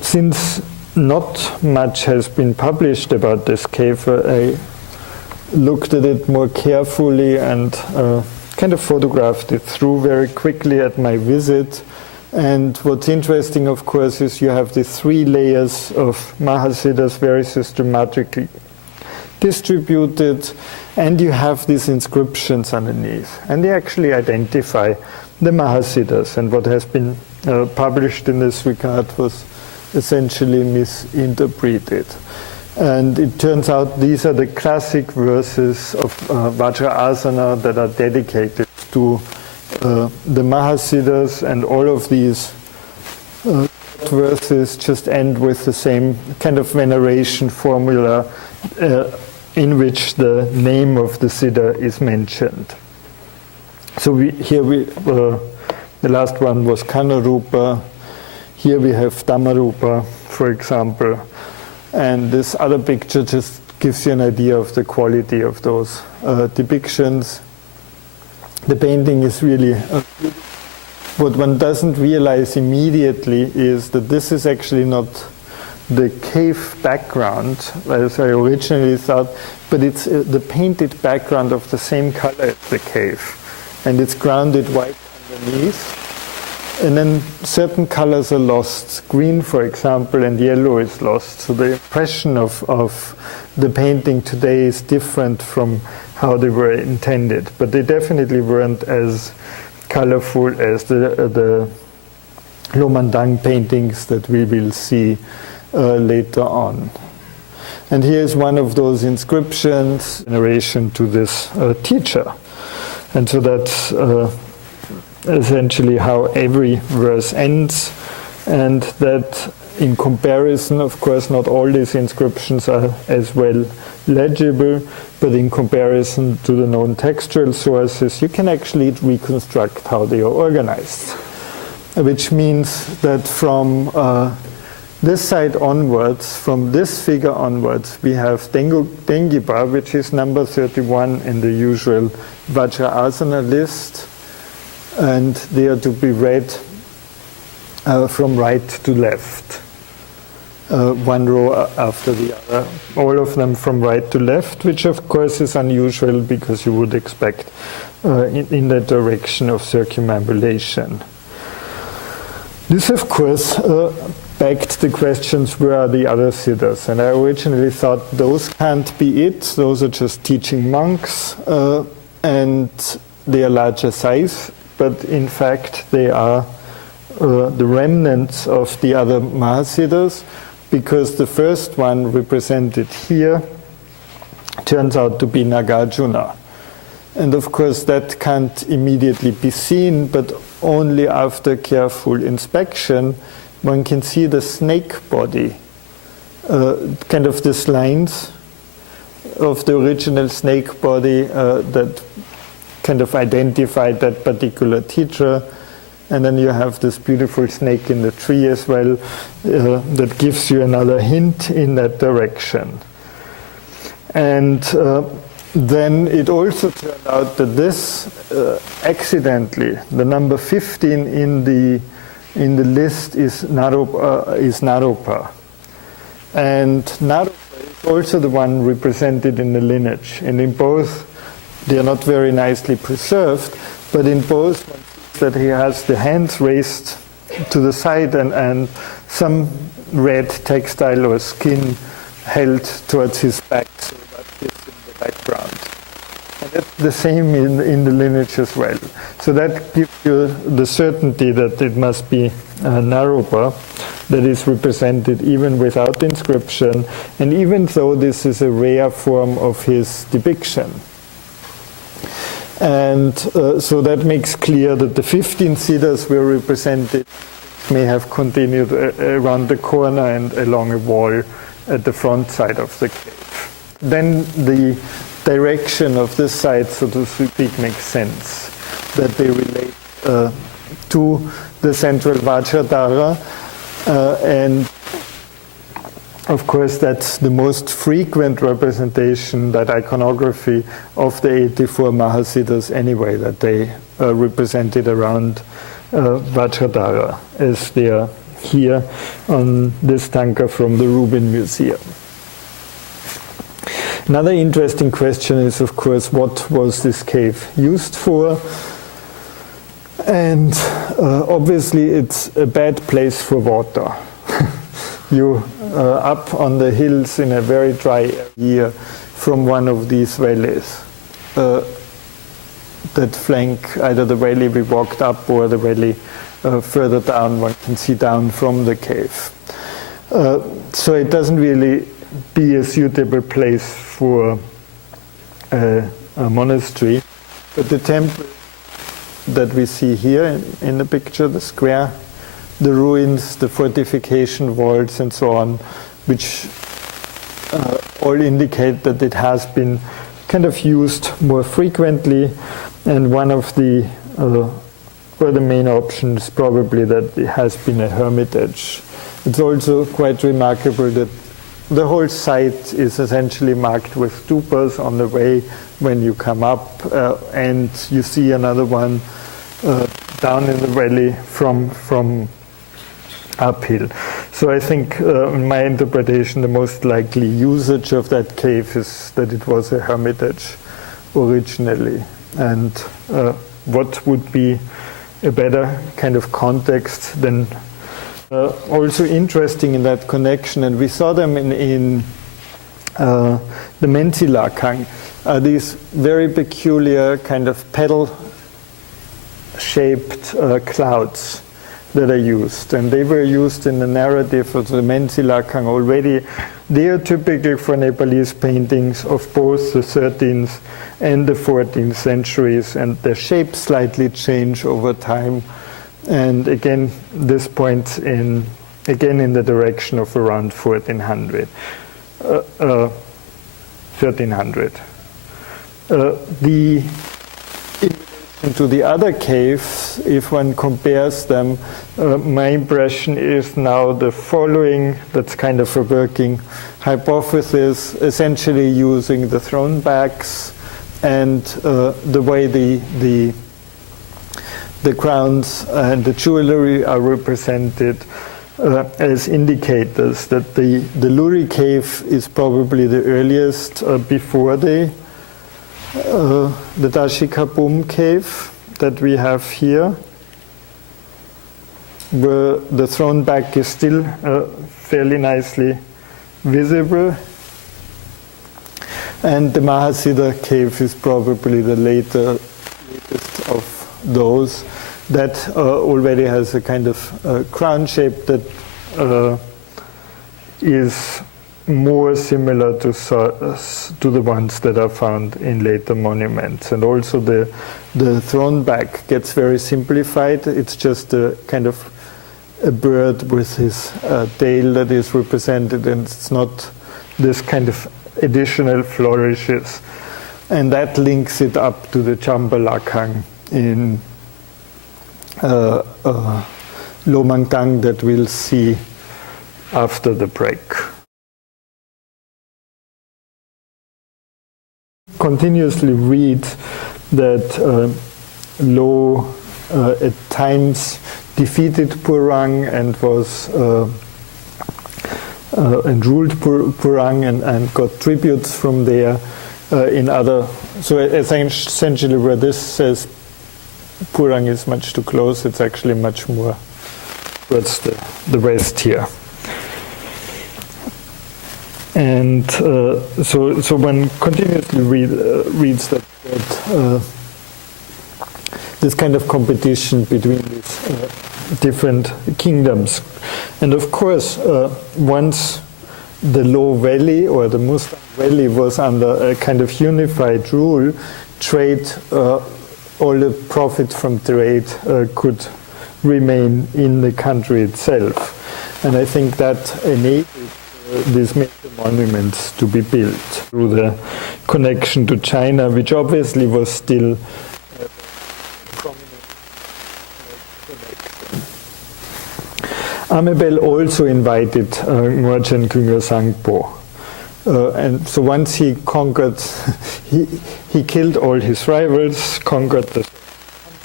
Since not much has been published about this cave, I looked at it more carefully and kind of photographed it through very quickly at my visit. And what's interesting, of course, is you have the 3 layers of Mahasiddhas very systematically distributed, and you have these inscriptions underneath. And they actually identify the Mahasiddhas, and what has been published in this regard was essentially misinterpreted. And it turns out these are the classic verses of Vajrasana that are dedicated to the Mahasiddhas, and all of these verses just end with the same kind of veneration formula in which the name of the Siddha is mentioned. So the last one was Kanarupa. Here we have Dhammarupa, for example. And this other picture just gives you an idea of the quality of those depictions. The painting is really what one doesn't realize immediately is that this is actually not the cave background, as I originally thought, but it's the painted background of the same color as the cave. And it's grounded white underneath. And then certain colors are lost. Green, for example, and yellow is lost. So the impression of the painting today is different from how they were intended. But they definitely weren't as colorful as the Lomandang paintings that we will see later on. And here's one of those inscriptions in relation to this teacher. And so that's essentially how every verse ends, and that in comparison, of course, not all these inscriptions are as well legible, but in comparison to the known textual sources, you can actually reconstruct how they are organized. Which means that from this side onwards, from this figure onwards, we have Dengipa, which is number 31 in the usual Vajrasana list, and they are to be read from right to left, one row after the other, all of them from right to left, which of course is unusual because you would expect in the direction of circumambulation. This of course begged the questions, where are the other siddhas? And I originally thought those can't be it, those are just teaching monks, and they are larger size, but in fact they are the remnants of the other Mahasiddhas, because the first one represented here turns out to be Nagarjuna. And of course that can't immediately be seen, but only after careful inspection one can see the snake body, kind of these lines of the original snake body that kind of identified that particular teacher. And then you have this beautiful snake in the tree as well, that gives you another hint in that direction. And then it also turned out that this, accidentally, the number 15 in the list is Naropa. And Naropa is also the one represented in the lineage. And in both, they are not very nicely preserved, but in both, one sees that he has the hands raised to the side and some red textile or skin held towards his back, so that is in the background. And that's the same in the lineage as well. So that gives you the certainty that it must be Naropa that is represented even without inscription, and even though this is a rare form of his depiction. And so that makes clear that the 15 cedars were represented may have continued around the corner and along a wall at the front side of the cave. Then the direction of this side, so to speak, makes sense, that they relate to the central Vajradhara, and of course that's the most frequent representation, that iconography of the 84 Mahasiddhas anyway, that they represented around Vajradhara, as they are here on this tanka from the Rubin Museum. Another interesting question is, of course, what was this cave used for? And obviously it's a bad place for water. You up on the hills in a very dry year from one of these valleys that flank either the valley we walked up or the valley further down, one can see down from the cave. So it doesn't really be a suitable place for a monastery. But the temple that we see here in the picture, the square, the ruins, the fortification walls and so on, which all indicate that it has been kind of used more frequently, and one of the or the main options probably that it has been a hermitage. It's also quite remarkable that the whole site is essentially marked with stupas on the way when you come up, and you see another one down in the valley from uphill. So I think in my interpretation the most likely usage of that cave is that it was a hermitage originally. And what would be a better kind of context than also interesting in that connection, and we saw them in the Mentilakang, are these very peculiar kind of pedal-shaped clouds that are used, and they were used in the narrative of the Mentilakang already. They are typical for Nepalese paintings of both the 13th and the 14th centuries, and their shapes slightly change over time. And again, this points in the direction of around 1300. To the other caves, if one compares them, my impression is now the following. That's kind of a working hypothesis, essentially using the throne backs and the way the crowns and the jewelry are represented as indicators that the Luri cave is probably the earliest before the Dashikapum cave that we have here, where the throne back is still fairly nicely visible. And the Mahasiddha cave is probably the latest of those that already has a kind of crown shape that is more similar to the ones that are found in later monuments. And also the throne back gets very simplified. It's just a kind of a bird with his tail that is represented, and it's not this kind of additional flourishes. And that links it up to the Chambalakang in Lomangtang that we'll see after the break. Continuously read that Lo at times defeated Purang and was and ruled Purang and got tributes from there in other. So essentially, where this says Purang is much too close, it's actually much more towards the west here. And so one continuously reads that this kind of competition between these different kingdoms. And of course, once the Lo Valley or the Mustang Valley was under a kind of unified rule, trade, all the profit from trade could remain in the country itself. And I think that enabled these major monuments to be built through the connection to China, which obviously was still a prominent connection. Amebel also invited Ngorchen Khyentse Sangpo. And so once he conquered, he killed all his rivals, conquered the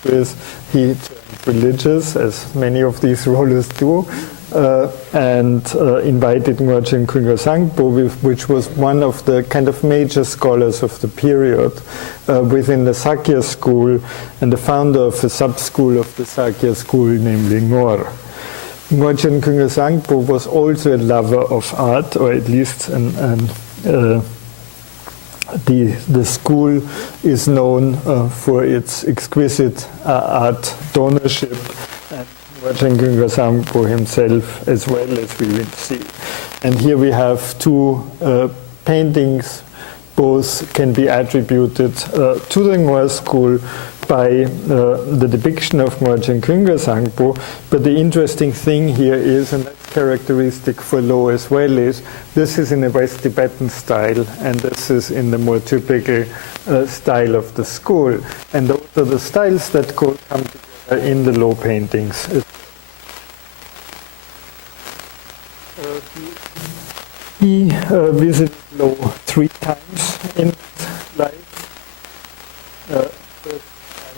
countries, he turned religious, as many of these rulers do, and invited Ngorchen Khyentse Sangpo, which was one of the kind of major scholars of the period within the Sakya school, and the founder of a sub-school of the Sakya school, namely Ngor. Ngorchen Khyentse Sangpo was also a lover of art, or at least the school is known for its exquisite art donorship, and Ngorchen Khyentse Sangpo himself as well, as we will see. And here we have two paintings, both can be attributed to the Ngor school by the depiction of Ngorchen Khyentse Sangpo. But the interesting thing here is, and that's characteristic for Lo as well, is this is in a West Tibetan style, and this is in the more typical style of the school. And those are the styles that come together in the Lo paintings. He visited Lo 3 times in his life.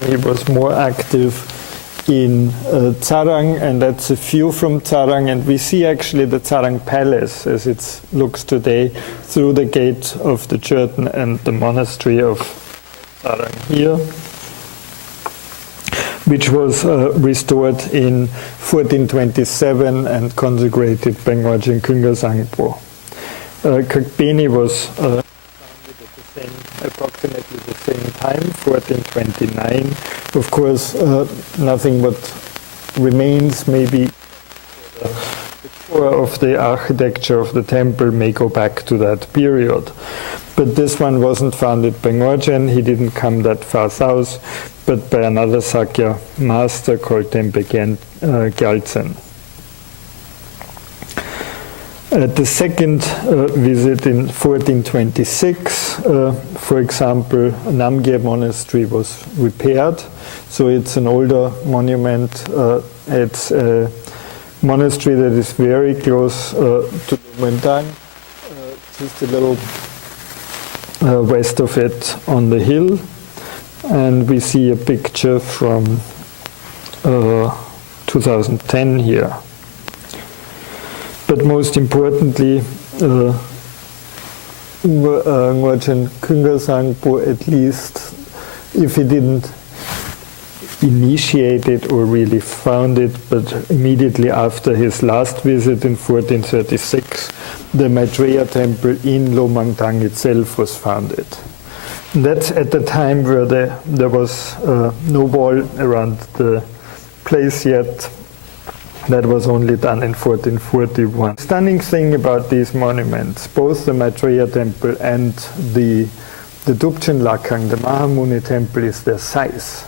He was more active in Tsarang, and that's a view from Tsarang, and we see actually the Tsarang palace as it looks today through the gate of the Churton and the monastery of Tsarang here, which was restored in 1427 and consecrated by Ngorchen Khyentse Sangpo. Kakbeni was approximately the same time, 1429. Of course, nothing but remains maybe the core of the architecture of the temple may go back to that period. But this one wasn't founded by Ngorchen, he didn't come that far south, but by another Sakya master called Tempe Gyaltsen. At the second visit in 1426, for example, Namgyal Monastery was repaired. So it's an older monument. It's a monastery that is very close to Lumendang, just a little west of it on the hill. And we see a picture from 2010 here. But most importantly, Ngorchen Khyentse Sangpo, at least if he didn't initiate it or really found it, but immediately after his last visit in 1436, the Maitreya temple in Lomangtang itself was founded. And that's at the time where there was no wall around the place yet. That was only done in 1441. The stunning thing about these monuments, both the Maitreya temple and the Dubchen Lakhang, the Mahamuni temple, is their size.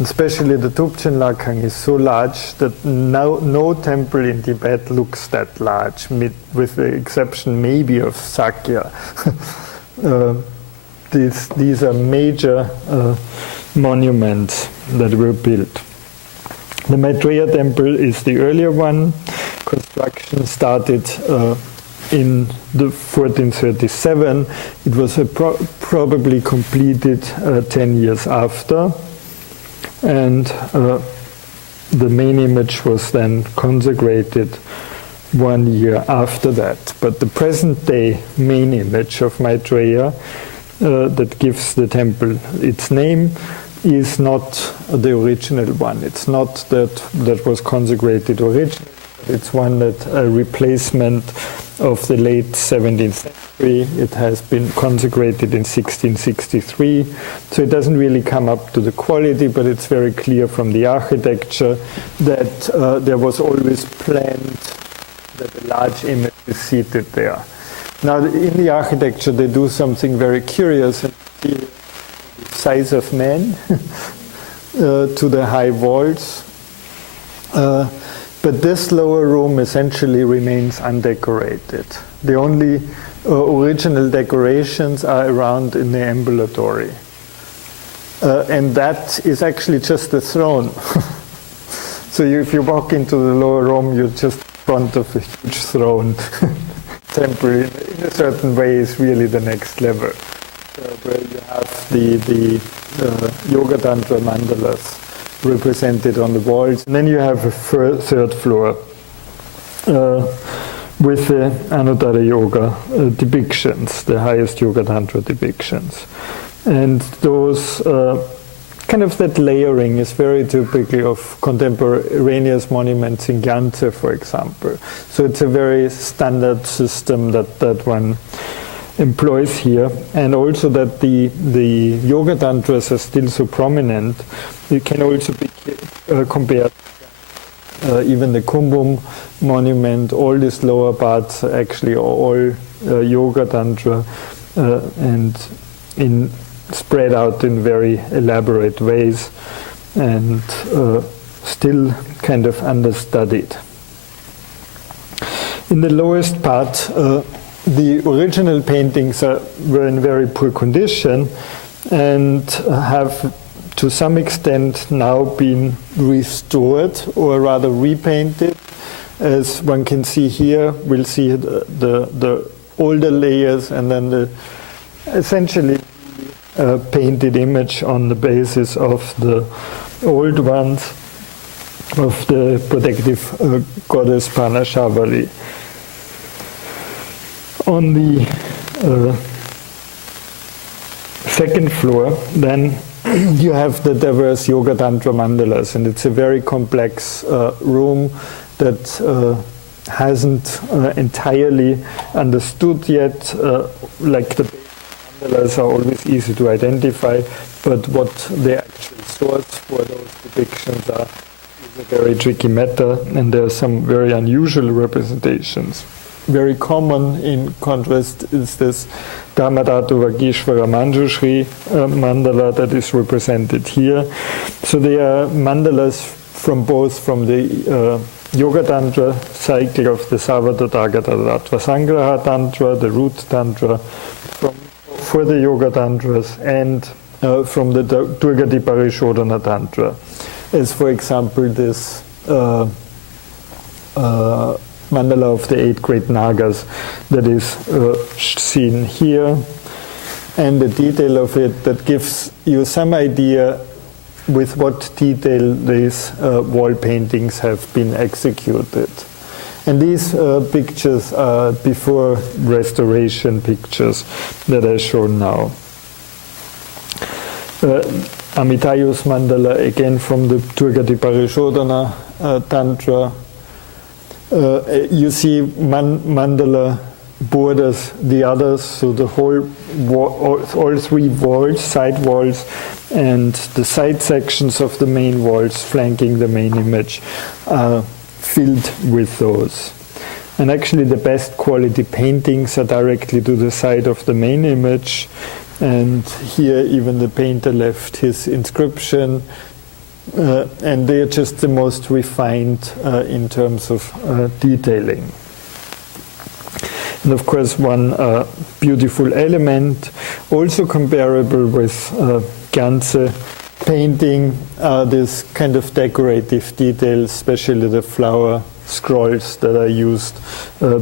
Especially the Dubchen Lakhang is so large that no temple in Tibet looks that large, with the exception maybe of Sakya. These are major monuments that were built. The Maitreya temple is the earlier one. Construction started in the 1437. It was probably completed 10 years after. And the main image was then consecrated 1 year after that. But the present day main image of Maitreya that gives the temple its name is not the original one. It's not that was consecrated originally. It's one that a replacement of the late 17th century. It has been consecrated in 1663. So it doesn't really come up to the quality, but it's very clear from the architecture that there was always planned that a large image is seated there. Now, in the architecture, they do something very curious. And size of men to the high walls. But this lower room essentially remains undecorated. The only original decorations are around in the ambulatory. And that is actually just the throne. So if you walk into the lower room, you're just in front of a huge throne. Temple, in a certain way, is really the next level, where you have the Yoga Tantra mandalas represented on the walls. And then you have a third floor with the Anuttara Yoga depictions, the highest Yoga Tantra depictions. And those, kind of that layering is very typical of contemporaneous monuments in Gyantse, for example. So it's a very standard system that one employs here. And also that the Yoga Tantras are still so prominent, it can also be compared even the Kumbum monument, all these lower parts are actually all Yoga Tantra and spread out in very elaborate ways and still kind of understudied. In the lowest part, the original paintings were in very poor condition and have to some extent now been restored or rather repainted. As one can see here, we'll see the older layers and then the essentially painted image on the basis of the old ones of the protective goddess Panashavali. On the second floor, then you have the diverse Yoga Tantra mandalas, and it's a very complex room that hasn't entirely understood yet, like the mandalas are always easy to identify, but what the actual source for those depictions are is a very tricky matter, and there are some very unusual representations. Very common, in contrast, is this Dharmadhatu Vagishvara Manjushri mandala that is represented here. So they are mandalas from the Yoga Tantra cycle of the Sarvatathagata Tattva Sangraha Tantra, the Root Tantra, for the Yoga Tantras, and from the Durgati Parishodhana Tantra. As for example this mandala of the 8 great Nagas that is seen here, and the detail of it that gives you some idea with what detail these wall paintings have been executed. And these pictures are before restoration pictures that are shown now. Amitayus mandala, again from the Durgati Parishodhana Tantra. You see mandala borders the others, so the whole all three walls, side walls, and the side sections of the main walls flanking the main image are filled with those. And actually the best quality paintings are directly to the side of the main image, and here even the painter left his inscription. And they are just the most refined in terms of detailing. And of course one beautiful element, also comparable with Gyantse painting, are this kind of decorative details, especially the flower scrolls that are used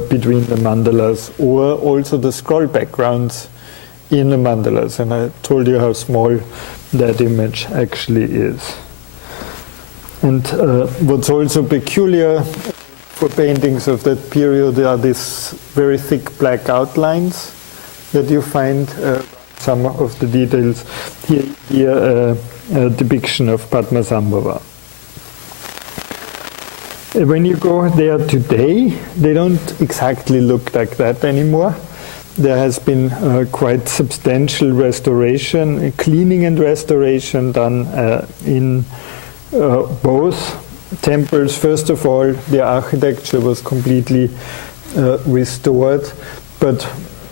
between the mandalas, or also the scroll backgrounds in the mandalas. And I told you how small that image actually is. And what's also peculiar for paintings of that period are these very thick black outlines that you find some of the details. Here a depiction of Padmasambhava. When you go there today, they don't exactly look like that anymore. There has been quite substantial restoration, cleaning and restoration done in both temples. First of all, the architecture was completely restored, but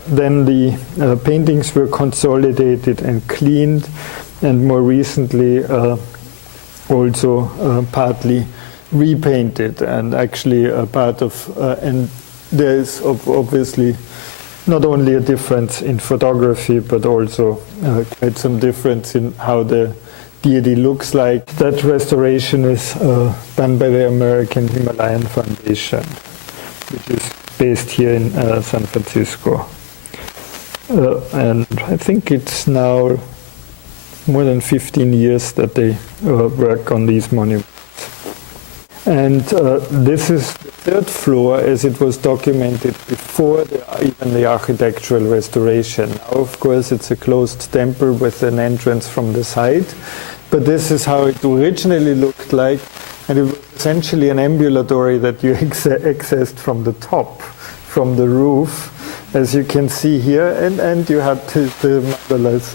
then the paintings were consolidated and cleaned, and more recently also partly repainted. And actually a part of, and there is obviously not only a difference in photography, but also quite some difference in how the deity looks like. That restoration is done by the American Himalayan Foundation, which is based here in San Francisco. And I think it's now more than 15 years that they work on these monuments. And this is the third floor as it was documented before even the architectural restoration. Now, of course, it's a closed temple with an entrance from the side, but this is how it originally looked like, and it was essentially an ambulatory that you accessed from the top, from the roof, as you can see here, and you had the mandalas.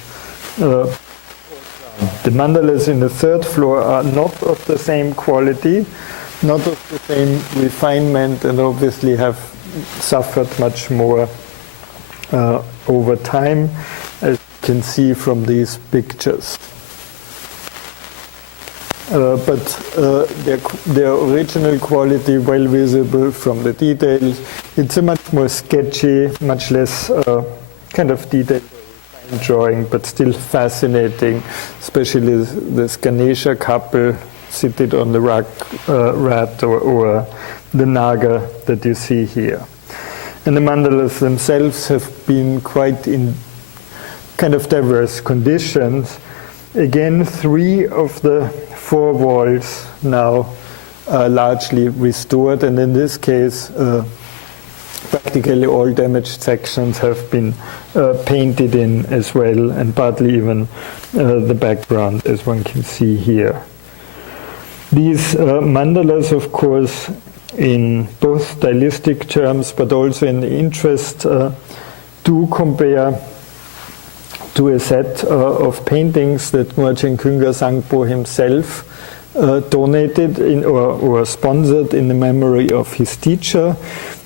The mandalas in the third floor are not of the same quality, not of the same refinement, and obviously have suffered much more over time, as you can see from these pictures. But their original quality well visible from the details. It's a much more sketchy, much less kind of detailed drawing, but still fascinating, especially this Ganesha couple seated on the rat or the naga that you see here. And the mandalas themselves have been quite in kind of diverse conditions. Again, 3 of the 4 walls now are largely restored, and in this case practically all damaged sections have been painted in as well, and partly even the background, as one can see here. These mandalas, of course, in both stylistic terms but also in the interest, do compare to a set of paintings that Ngorchen Khyentse Sangpo himself donated or sponsored in the memory of his teacher.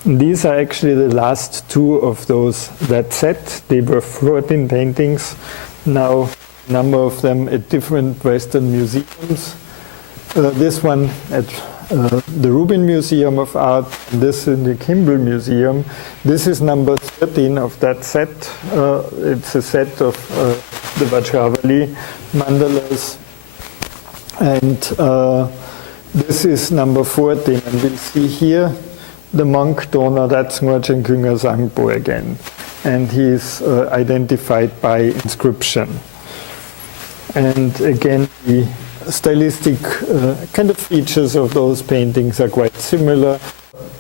And these are actually the last 2 of that set. They were 14 paintings, now a number of them at different Western museums. This one at the Rubin Museum of Art, this in the Kimball Museum. This is number 13 of that set. It's a set of the Vajravali mandalas. And this is number 14. And we'll see here the monk donor, that's Ngorchen Khyentse Sangpo again. And he is identified by inscription. And again, the stylistic kind of features of those paintings are quite similar.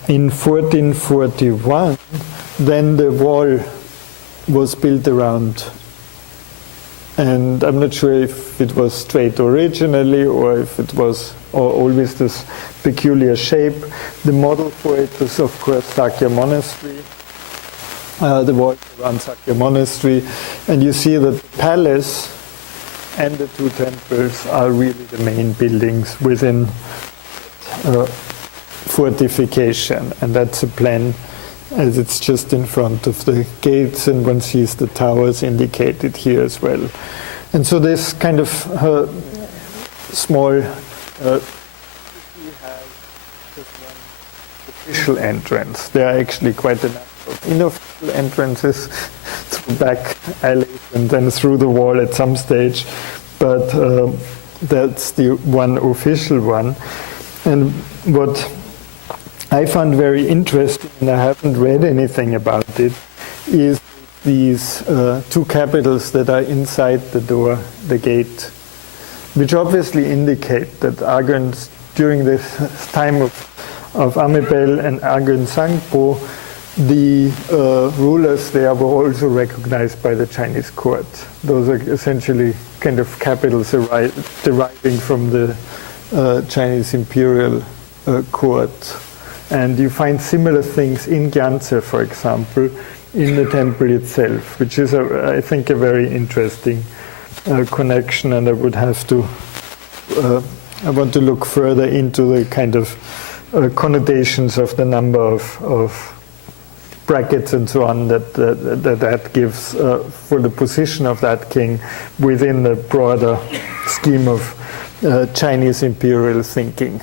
In 1441, then the wall was built around, and I'm not sure if it was straight originally or if it was always this peculiar shape. The model for it was, of course, Sakya Monastery, the wall around Sakya Monastery, and you see that the palace and the 2 temples are really the main buildings within fortification, and that's a plan as it's just in front of the gates, and one sees the towers indicated here as well. And so this kind of small has just one official entrance. There are actually quite a number of unofficial entrances through back alleys and then through the wall at some stage, but that's the one official one. And what I found very interesting, and I haven't read anything about it, is these 2 capitals that are inside the door, the gate, which obviously indicate that Arghun, during this time of Amebel and Arghun Sangpo, the rulers there were also recognized by the Chinese court. Those are essentially kind of capitals deriving from the Chinese imperial court. And you find similar things in Gyantse, for example, in the temple itself, which is, I think, a very interesting connection, and I would have to, I want to look further into the kind of connotations of the number of brackets and so on that gives for the position of that king within the broader scheme of Chinese imperial thinking.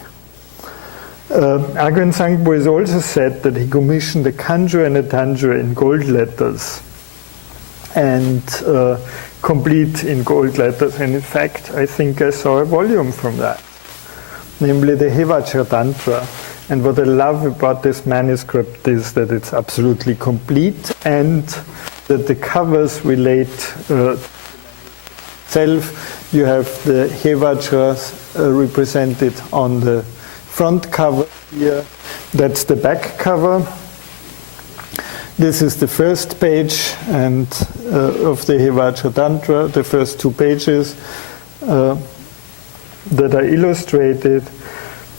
Aguen Sangpo is also said that he commissioned a kanjo and a tanjo in gold letters and complete in gold letters. And in fact, I think I saw a volume from that, namely the Hevajratantra. And what I love about this manuscript is that it's absolutely complete and that the covers relate itself. You have the Hevajras represented on the front cover here. That's the back cover. This is the first page and of the Hevajratantra, the first 2 pages that are illustrated.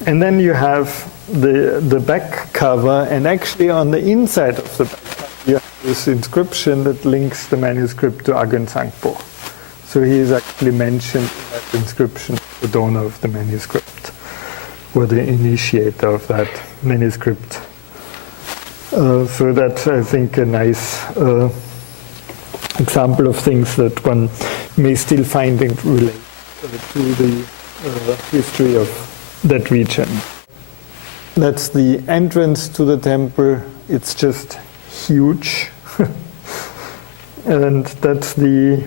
And then you have the back cover, and actually on the inside of the back cover you have this inscription that links the manuscript to Aguen Sangpo. So he is actually mentioned in that inscription, the donor of the manuscript, or the initiator of that manuscript. So that's, I think, a nice example of things that one may still find relate to the history of that region. That's the entrance to the temple. It's just huge. And that's the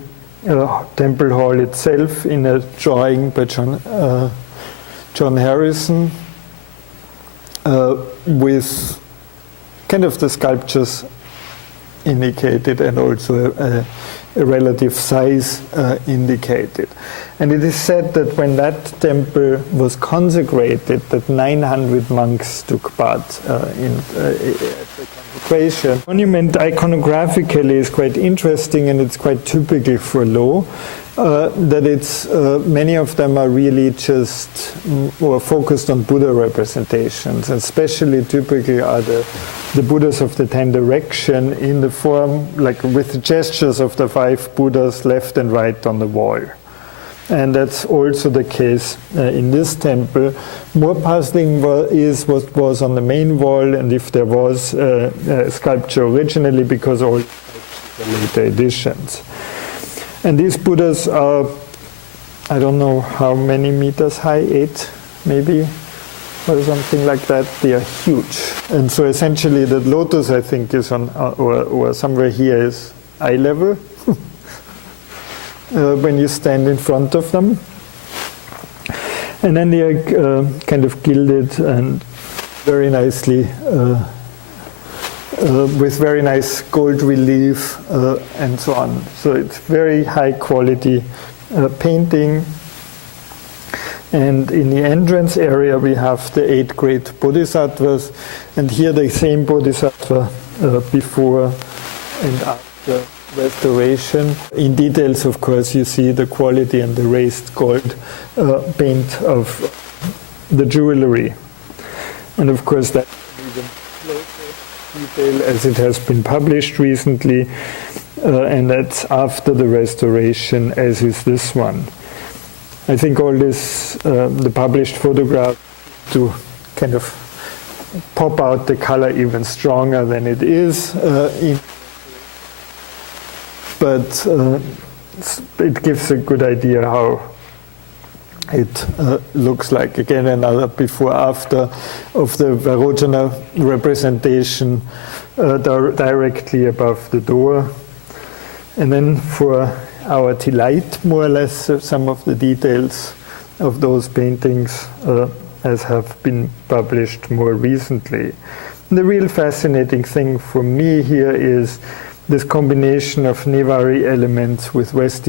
temple hall itself in a drawing by John Harrison with kind of the sculptures indicated and also a relative size indicated. And it is said that when that temple was consecrated, that 900 monks took part in the consecration. The monument iconographically is quite interesting, and it's quite typical for Lo. That it's many of them are really just or focused on Buddha representations, and especially typical are the Buddhas of the 10 direction in the form, like with the gestures of the 5 Buddhas left and right on the wall. And that's also the case in this temple. More puzzling is what was on the main wall, and if there was a sculpture originally, because all the later editions. And these Buddhas are, I don't know how many meters high, 8 maybe, or something like that. They are huge. And so essentially the lotus, I think, is on, or somewhere here is eye level when you stand in front of them. And then they are kind of gilded and very nicely with very nice gold relief and so on. So it's very high quality painting. And in the entrance area we have the 8 great bodhisattvas, and here the same bodhisattva before and after restoration. In details, of course, you see the quality and the raised gold paint of the jewelry. And of course that even detail as it has been published recently, and that's after the restoration, as is this one. I think all this, the published photograph, to kind of pop out the color even stronger than it is, but it gives a good idea how it looks like. Again, another before-after of the Vairocana representation directly above the door. And then for our delight, more or less, some of the details of those paintings as have been published more recently. And the real fascinating thing for me here is this combination of Newari elements with West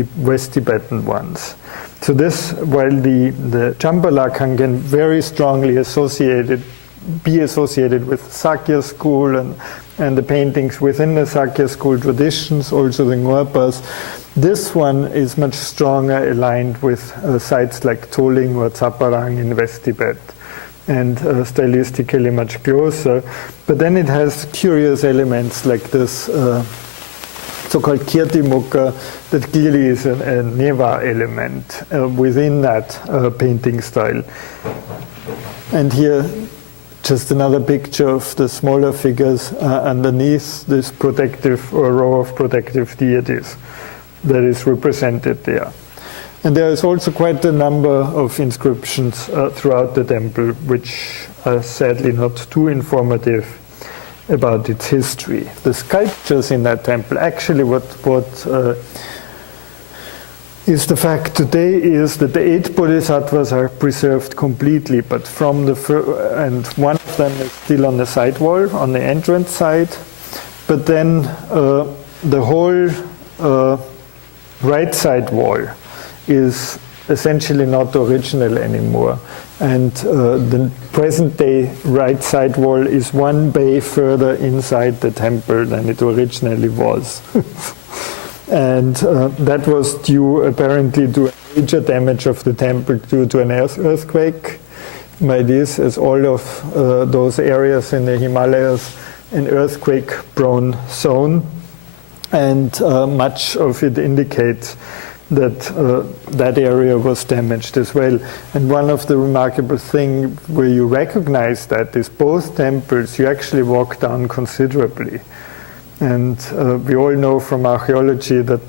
Tibetan ones. So this, while the Champala can very strongly be associated with Sakya school and the paintings within the Sakya school traditions, also the Ngorpas, this one is much stronger aligned with sites like Toling or Tsaparang in West Tibet, and stylistically much closer. But then it has curious elements like this so-called Kirtimukha, that clearly is a Neva element within that painting style. And here just another picture of the smaller figures underneath this protective or row of protective deities that is represented there. And there is also quite a number of inscriptions throughout the temple, which are sadly not too informative about its history. The sculptures in that temple, actually what is the fact today is that the 8 bodhisattvas are preserved completely, but from and one of them is still on the side wall, on the entrance side, but then the whole right side wall is essentially not original anymore. And the present day right side wall is one bay further inside the temple than it originally was. And that was due apparently to major damage of the temple due to an earthquake. By this, as all of those areas in the Himalayas, an earthquake-prone zone, and much of it indicates that that area was damaged as well. And one of the remarkable things where you recognize that is both temples, you actually walk down considerably. And we all know from archaeology that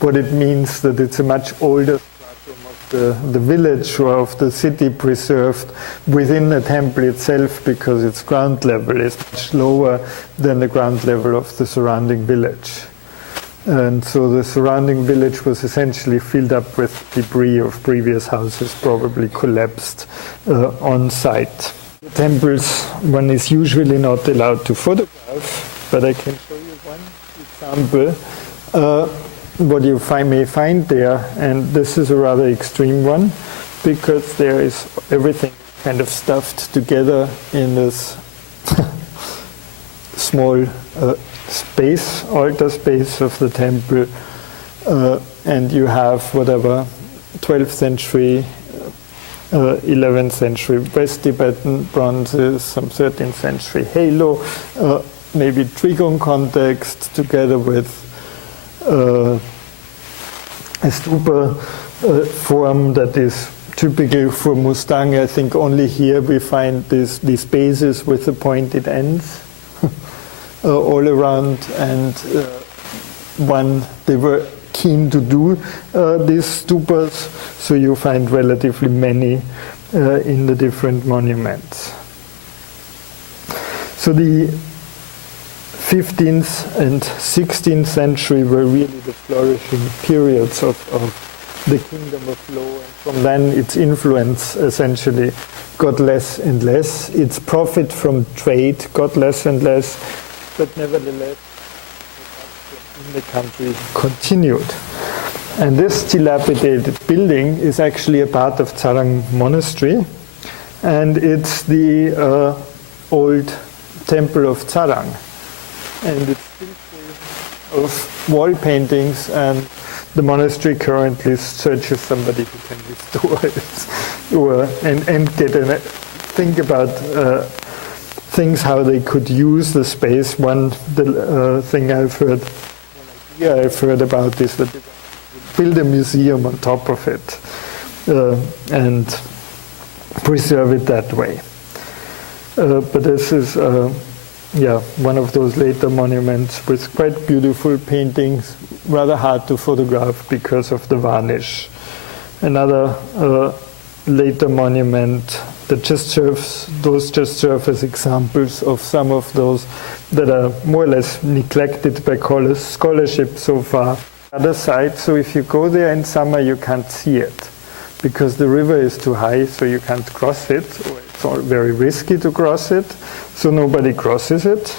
what it means, that it's a much older stratum of the village or of the city preserved within the temple itself, because its ground level is much lower than the ground level of the surrounding village. And so the surrounding village was essentially filled up with debris of previous houses, probably collapsed on site. The temples, one is usually not allowed to photograph, but I can show you one example. What you may find there, and this is a rather extreme one, because there is everything kind of stuffed together in this small space, altar space of the temple, and you have whatever 12th century, 11th century West Tibetan bronzes, some 13th century halo, maybe trigon context together with a stupa form that is typical for Mustang. I think only here we find these bases with the pointed ends. All around, and they were keen to do these stupas, so you find relatively many in the different monuments. So the 15th and 16th century were really the flourishing periods of the Kingdom of Lo, and from then its influence essentially got less and less. Its profit from trade got less and less, but nevertheless, in the country continued. And this dilapidated building is actually a part of Tsarang Monastery, and it's the old temple of Tsarang. And it's still full of wall paintings, and the monastery currently searches somebody who can restore it, and think about things how they could use the space. The thing I've heard about is that they build a museum on top of it and preserve it that way. But this is one of those later monuments with quite beautiful paintings, rather hard to photograph because of the varnish. Another later monument that just serve as examples of some of those that are more or less neglected by scholarship so far. Other side, so if you go there in summer, you can't see it because the river is too high, so you can't cross it, or it's all very risky to cross it, so nobody crosses it.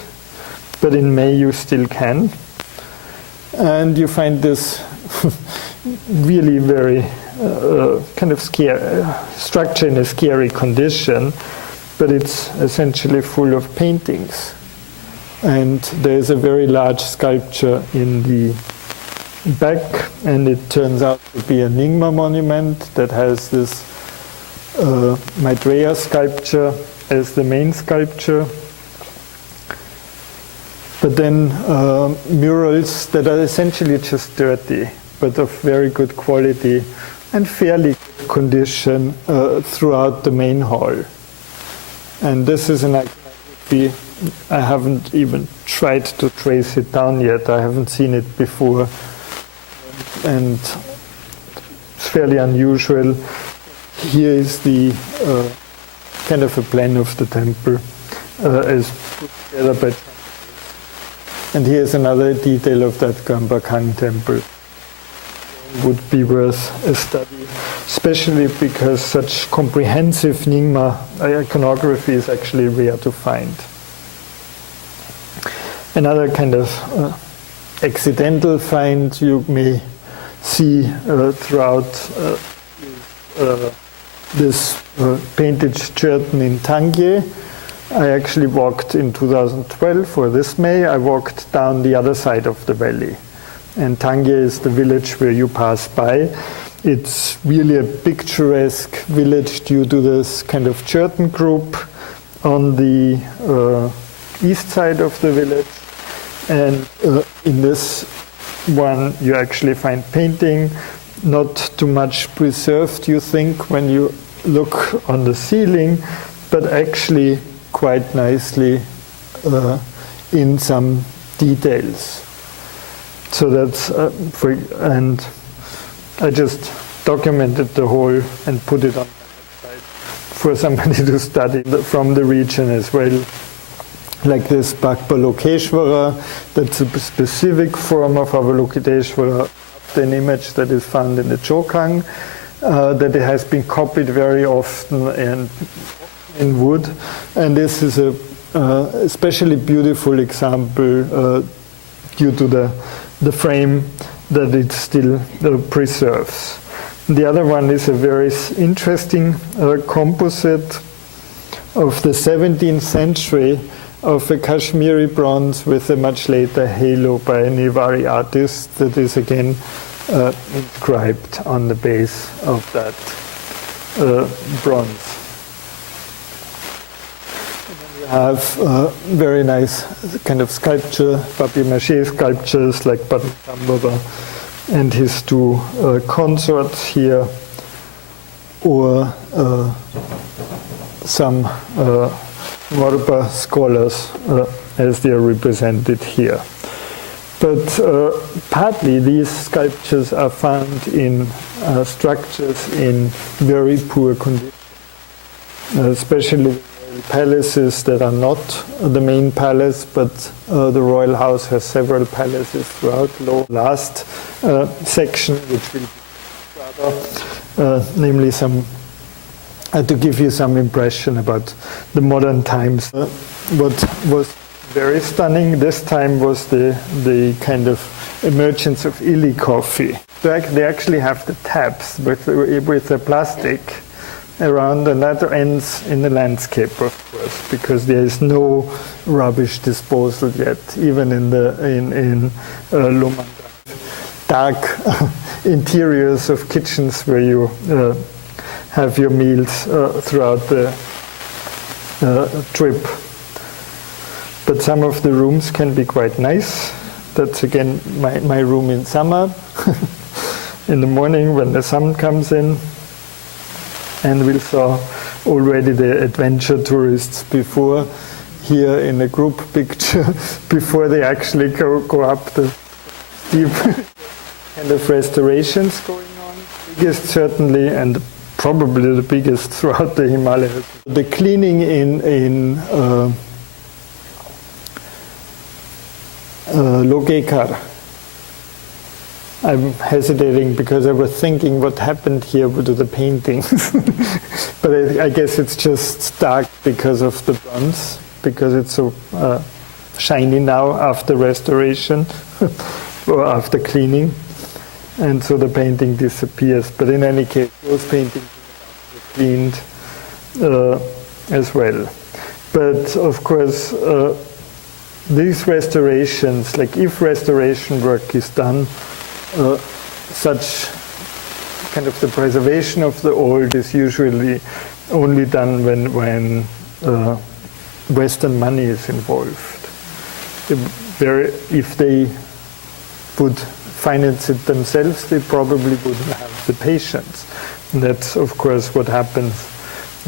But in May you still can, and you find this really very kind of scary structure in a scary condition, but it's essentially full of paintings. And there's a very large sculpture in the back, and it turns out to be a Nyingma monument that has this Maitreya sculpture as the main sculpture. But then murals that are essentially just dirty, but of very good quality and fairly good condition throughout the main hall. And this is an iconography. I haven't even tried to trace it down yet. I haven't seen it before. And it's fairly unusual. Here is the kind of a plan of the temple as put together by. And here's another detail of that Gambakang temple. Would be worth a study, especially because such comprehensive Nyingma iconography is actually rare to find. Another kind of accidental find you may see throughout this painted curtain in Tangye. I actually walked in 2012, or this May, I walked down the other side of the valley. And Tangye is the village where you pass by. It's really a picturesque village due to this kind of curtain group on the east side of the village. And in this one, you actually find painting, not too much preserved, you think, when you look on the ceiling, but actually quite nicely in some details. So that's, and I just documented the whole and put it on my website for somebody to study from the region as well. Like this Bhakbalokeshwara, that's a specific form of Avalokiteshvara, an image that is found in the Chokang, that it has been copied very often and in wood. And this is a especially beautiful example due to the frame that it still preserves. The other one is a very interesting composite of the 17th century of a Kashmiri bronze with a much later halo by a Nevari artist that is again inscribed on the base of that bronze. Have very nice kind of sculpture, papier-mâché sculptures like Padmasambhava and his two consorts here, or some Morpa scholars as they are represented here. But partly these sculptures are found in structures in very poor condition, especially palaces that are not the main palace, but the royal house has several palaces throughout. Last section, which will be rather, namely some, to give you some impression about the modern times. What was very stunning this time was the kind of emergence of illy coffee. They actually have the taps with the plastic around, and that ends in the landscape, of course, because there is no rubbish disposal yet, even in Lomanda. Dark interiors of kitchens where you have your meals throughout the trip. But some of the rooms can be quite nice. That's again my room in summer, in the morning when the sun comes in. And we saw already the adventure tourists before, here in a group picture, before they actually go up the steep kind of restorations going on. Biggest certainly, and probably the biggest throughout the Himalayas. The cleaning in Logekar. I'm hesitating because I was thinking what happened here to the paintings. But I guess it's just dark because of the bronze, because it's so shiny now after restoration or after cleaning. And so the painting disappears. But in any case, those paintings were cleaned as well. But of course, these restorations, like if restoration work is done, such kind of the preservation of the old is usually only done when Western money is involved. If they would finance it themselves, they probably wouldn't have the patience. And that's, of course, what happens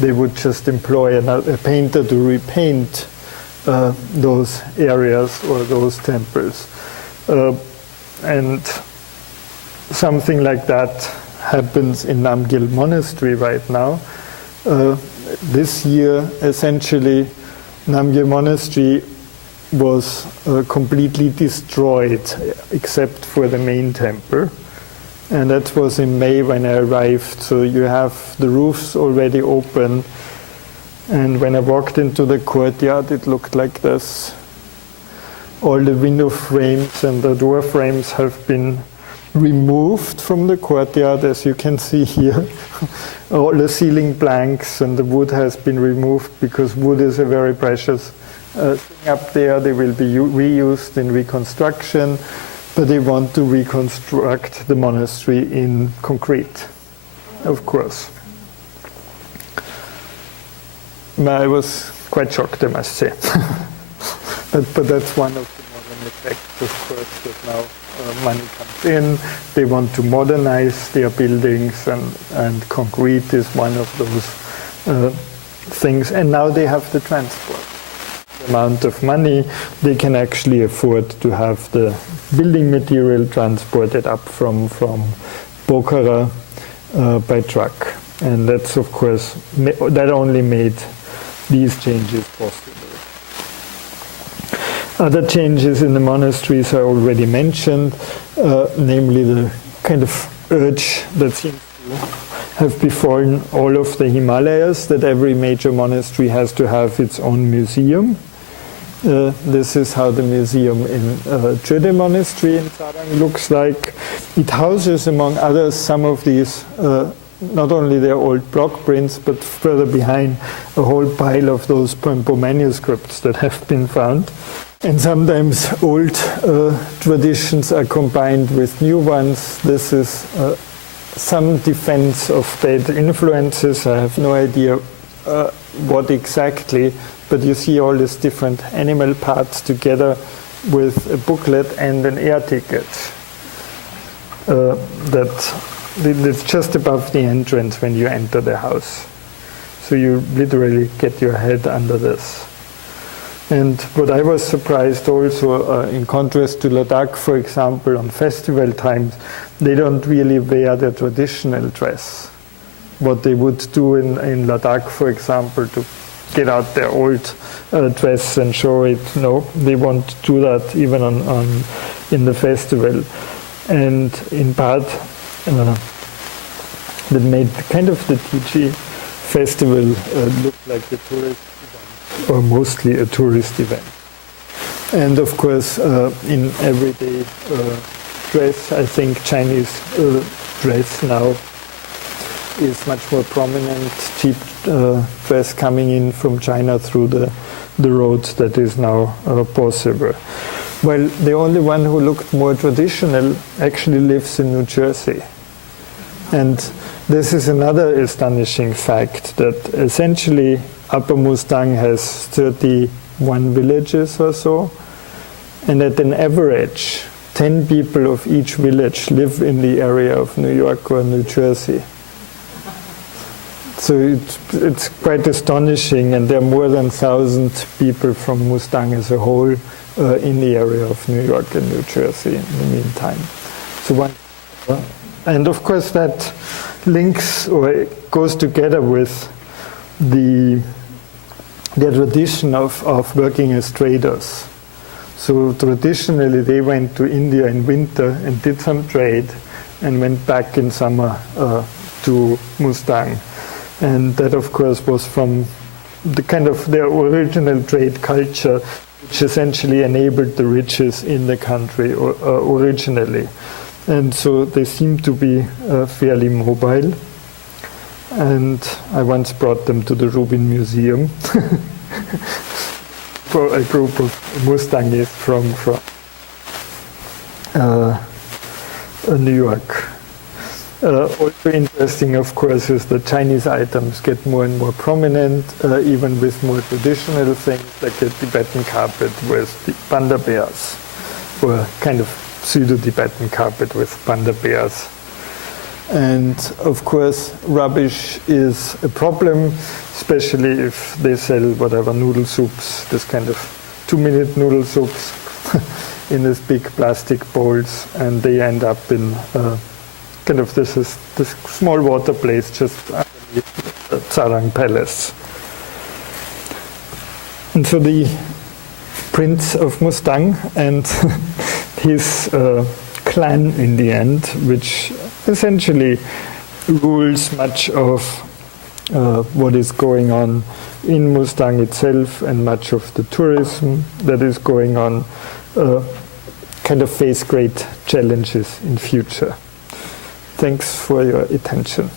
they would just employ a painter to repaint those areas or those temples. And something like that happens in Namgyal Monastery right now. This year, essentially, Namgyal Monastery was completely destroyed except for the main temple. And that was in May when I arrived. So you have the roofs already open. And when I walked into the courtyard, it looked like this. All the window frames and the door frames have been removed from the courtyard, as you can see here. All the ceiling planks and the wood has been removed because wood is a very precious thing up there. They will be reused in reconstruction, but they want to reconstruct the monastery in concrete, of course. I was quite shocked, I must say. But that's one of the modern effects, of course, that now money comes in. They want to modernize their buildings, and concrete is one of those things. And now they have the transport. The amount of money, they can actually afford to have the building material transported up from Pokhara by truck. And that's, of course, that only made these changes possible. Other changes in the monasteries I already mentioned, namely the kind of urge that seems to have befallen all of the Himalayas, that every major monastery has to have its own museum. This is how the museum in Chöde Monastery in Sarang looks like. It houses, among others, some of these, not only their old block prints, but further behind, a whole pile of those Pönpo manuscripts that have been found. And sometimes old traditions are combined with new ones. This is some defense of bad influences. I have no idea what exactly, but you see all these different animal parts together with a booklet and an air ticket. That's just above the entrance when you enter the house. So you literally get your head under this. And what I was surprised also, in contrast to Ladakh, for example, on festival times, they don't really wear their traditional dress. What they would do in Ladakh, for example, to get out their old dress and show it, no, they won't do that even in the festival. And in part, that made kind of the Tichi festival look like a tourist event, or mostly a tourist event. And of course, in everyday dress, I think Chinese dress now is much more prominent. Cheap dress coming in from China through the road that is now possible. Well, the only one who looked more traditional actually lives in New Jersey. And this is another astonishing fact, that essentially Upper Mustang has 31 villages or so, and at an average, 10 people of each village live in the area of New York or New Jersey. So it's quite astonishing, and there are more than 1,000 people from Mustang as a whole in the area of New York and New Jersey in the meantime. So and of course that links or goes together with their tradition of working as traders. So traditionally they went to India in winter and did some trade and went back in summer to Mustang. And that of course was from the kind of their original trade culture, which essentially enabled the riches in the country originally. And so they seem to be fairly mobile. And I once brought them to the Rubin Museum. For a group of Mustangists from New York. Also interesting, of course, is that Chinese items get more and more prominent, even with more traditional things, like a Tibetan carpet with the panda bears, or kind of pseudo-Tibetan carpet with panda bears. And of course, rubbish is a problem, especially if they sell whatever noodle soups, this kind of 2-minute noodle soups in these big plastic bowls, and they end up in kind of this small water place just underneath the Tsarang Palace. And so the Prince of Mustang and his clan in the end, which essentially rules much of what is going on in Mustang itself and much of the tourism that is going on, kind of face great challenges in future. Thanks for your attention.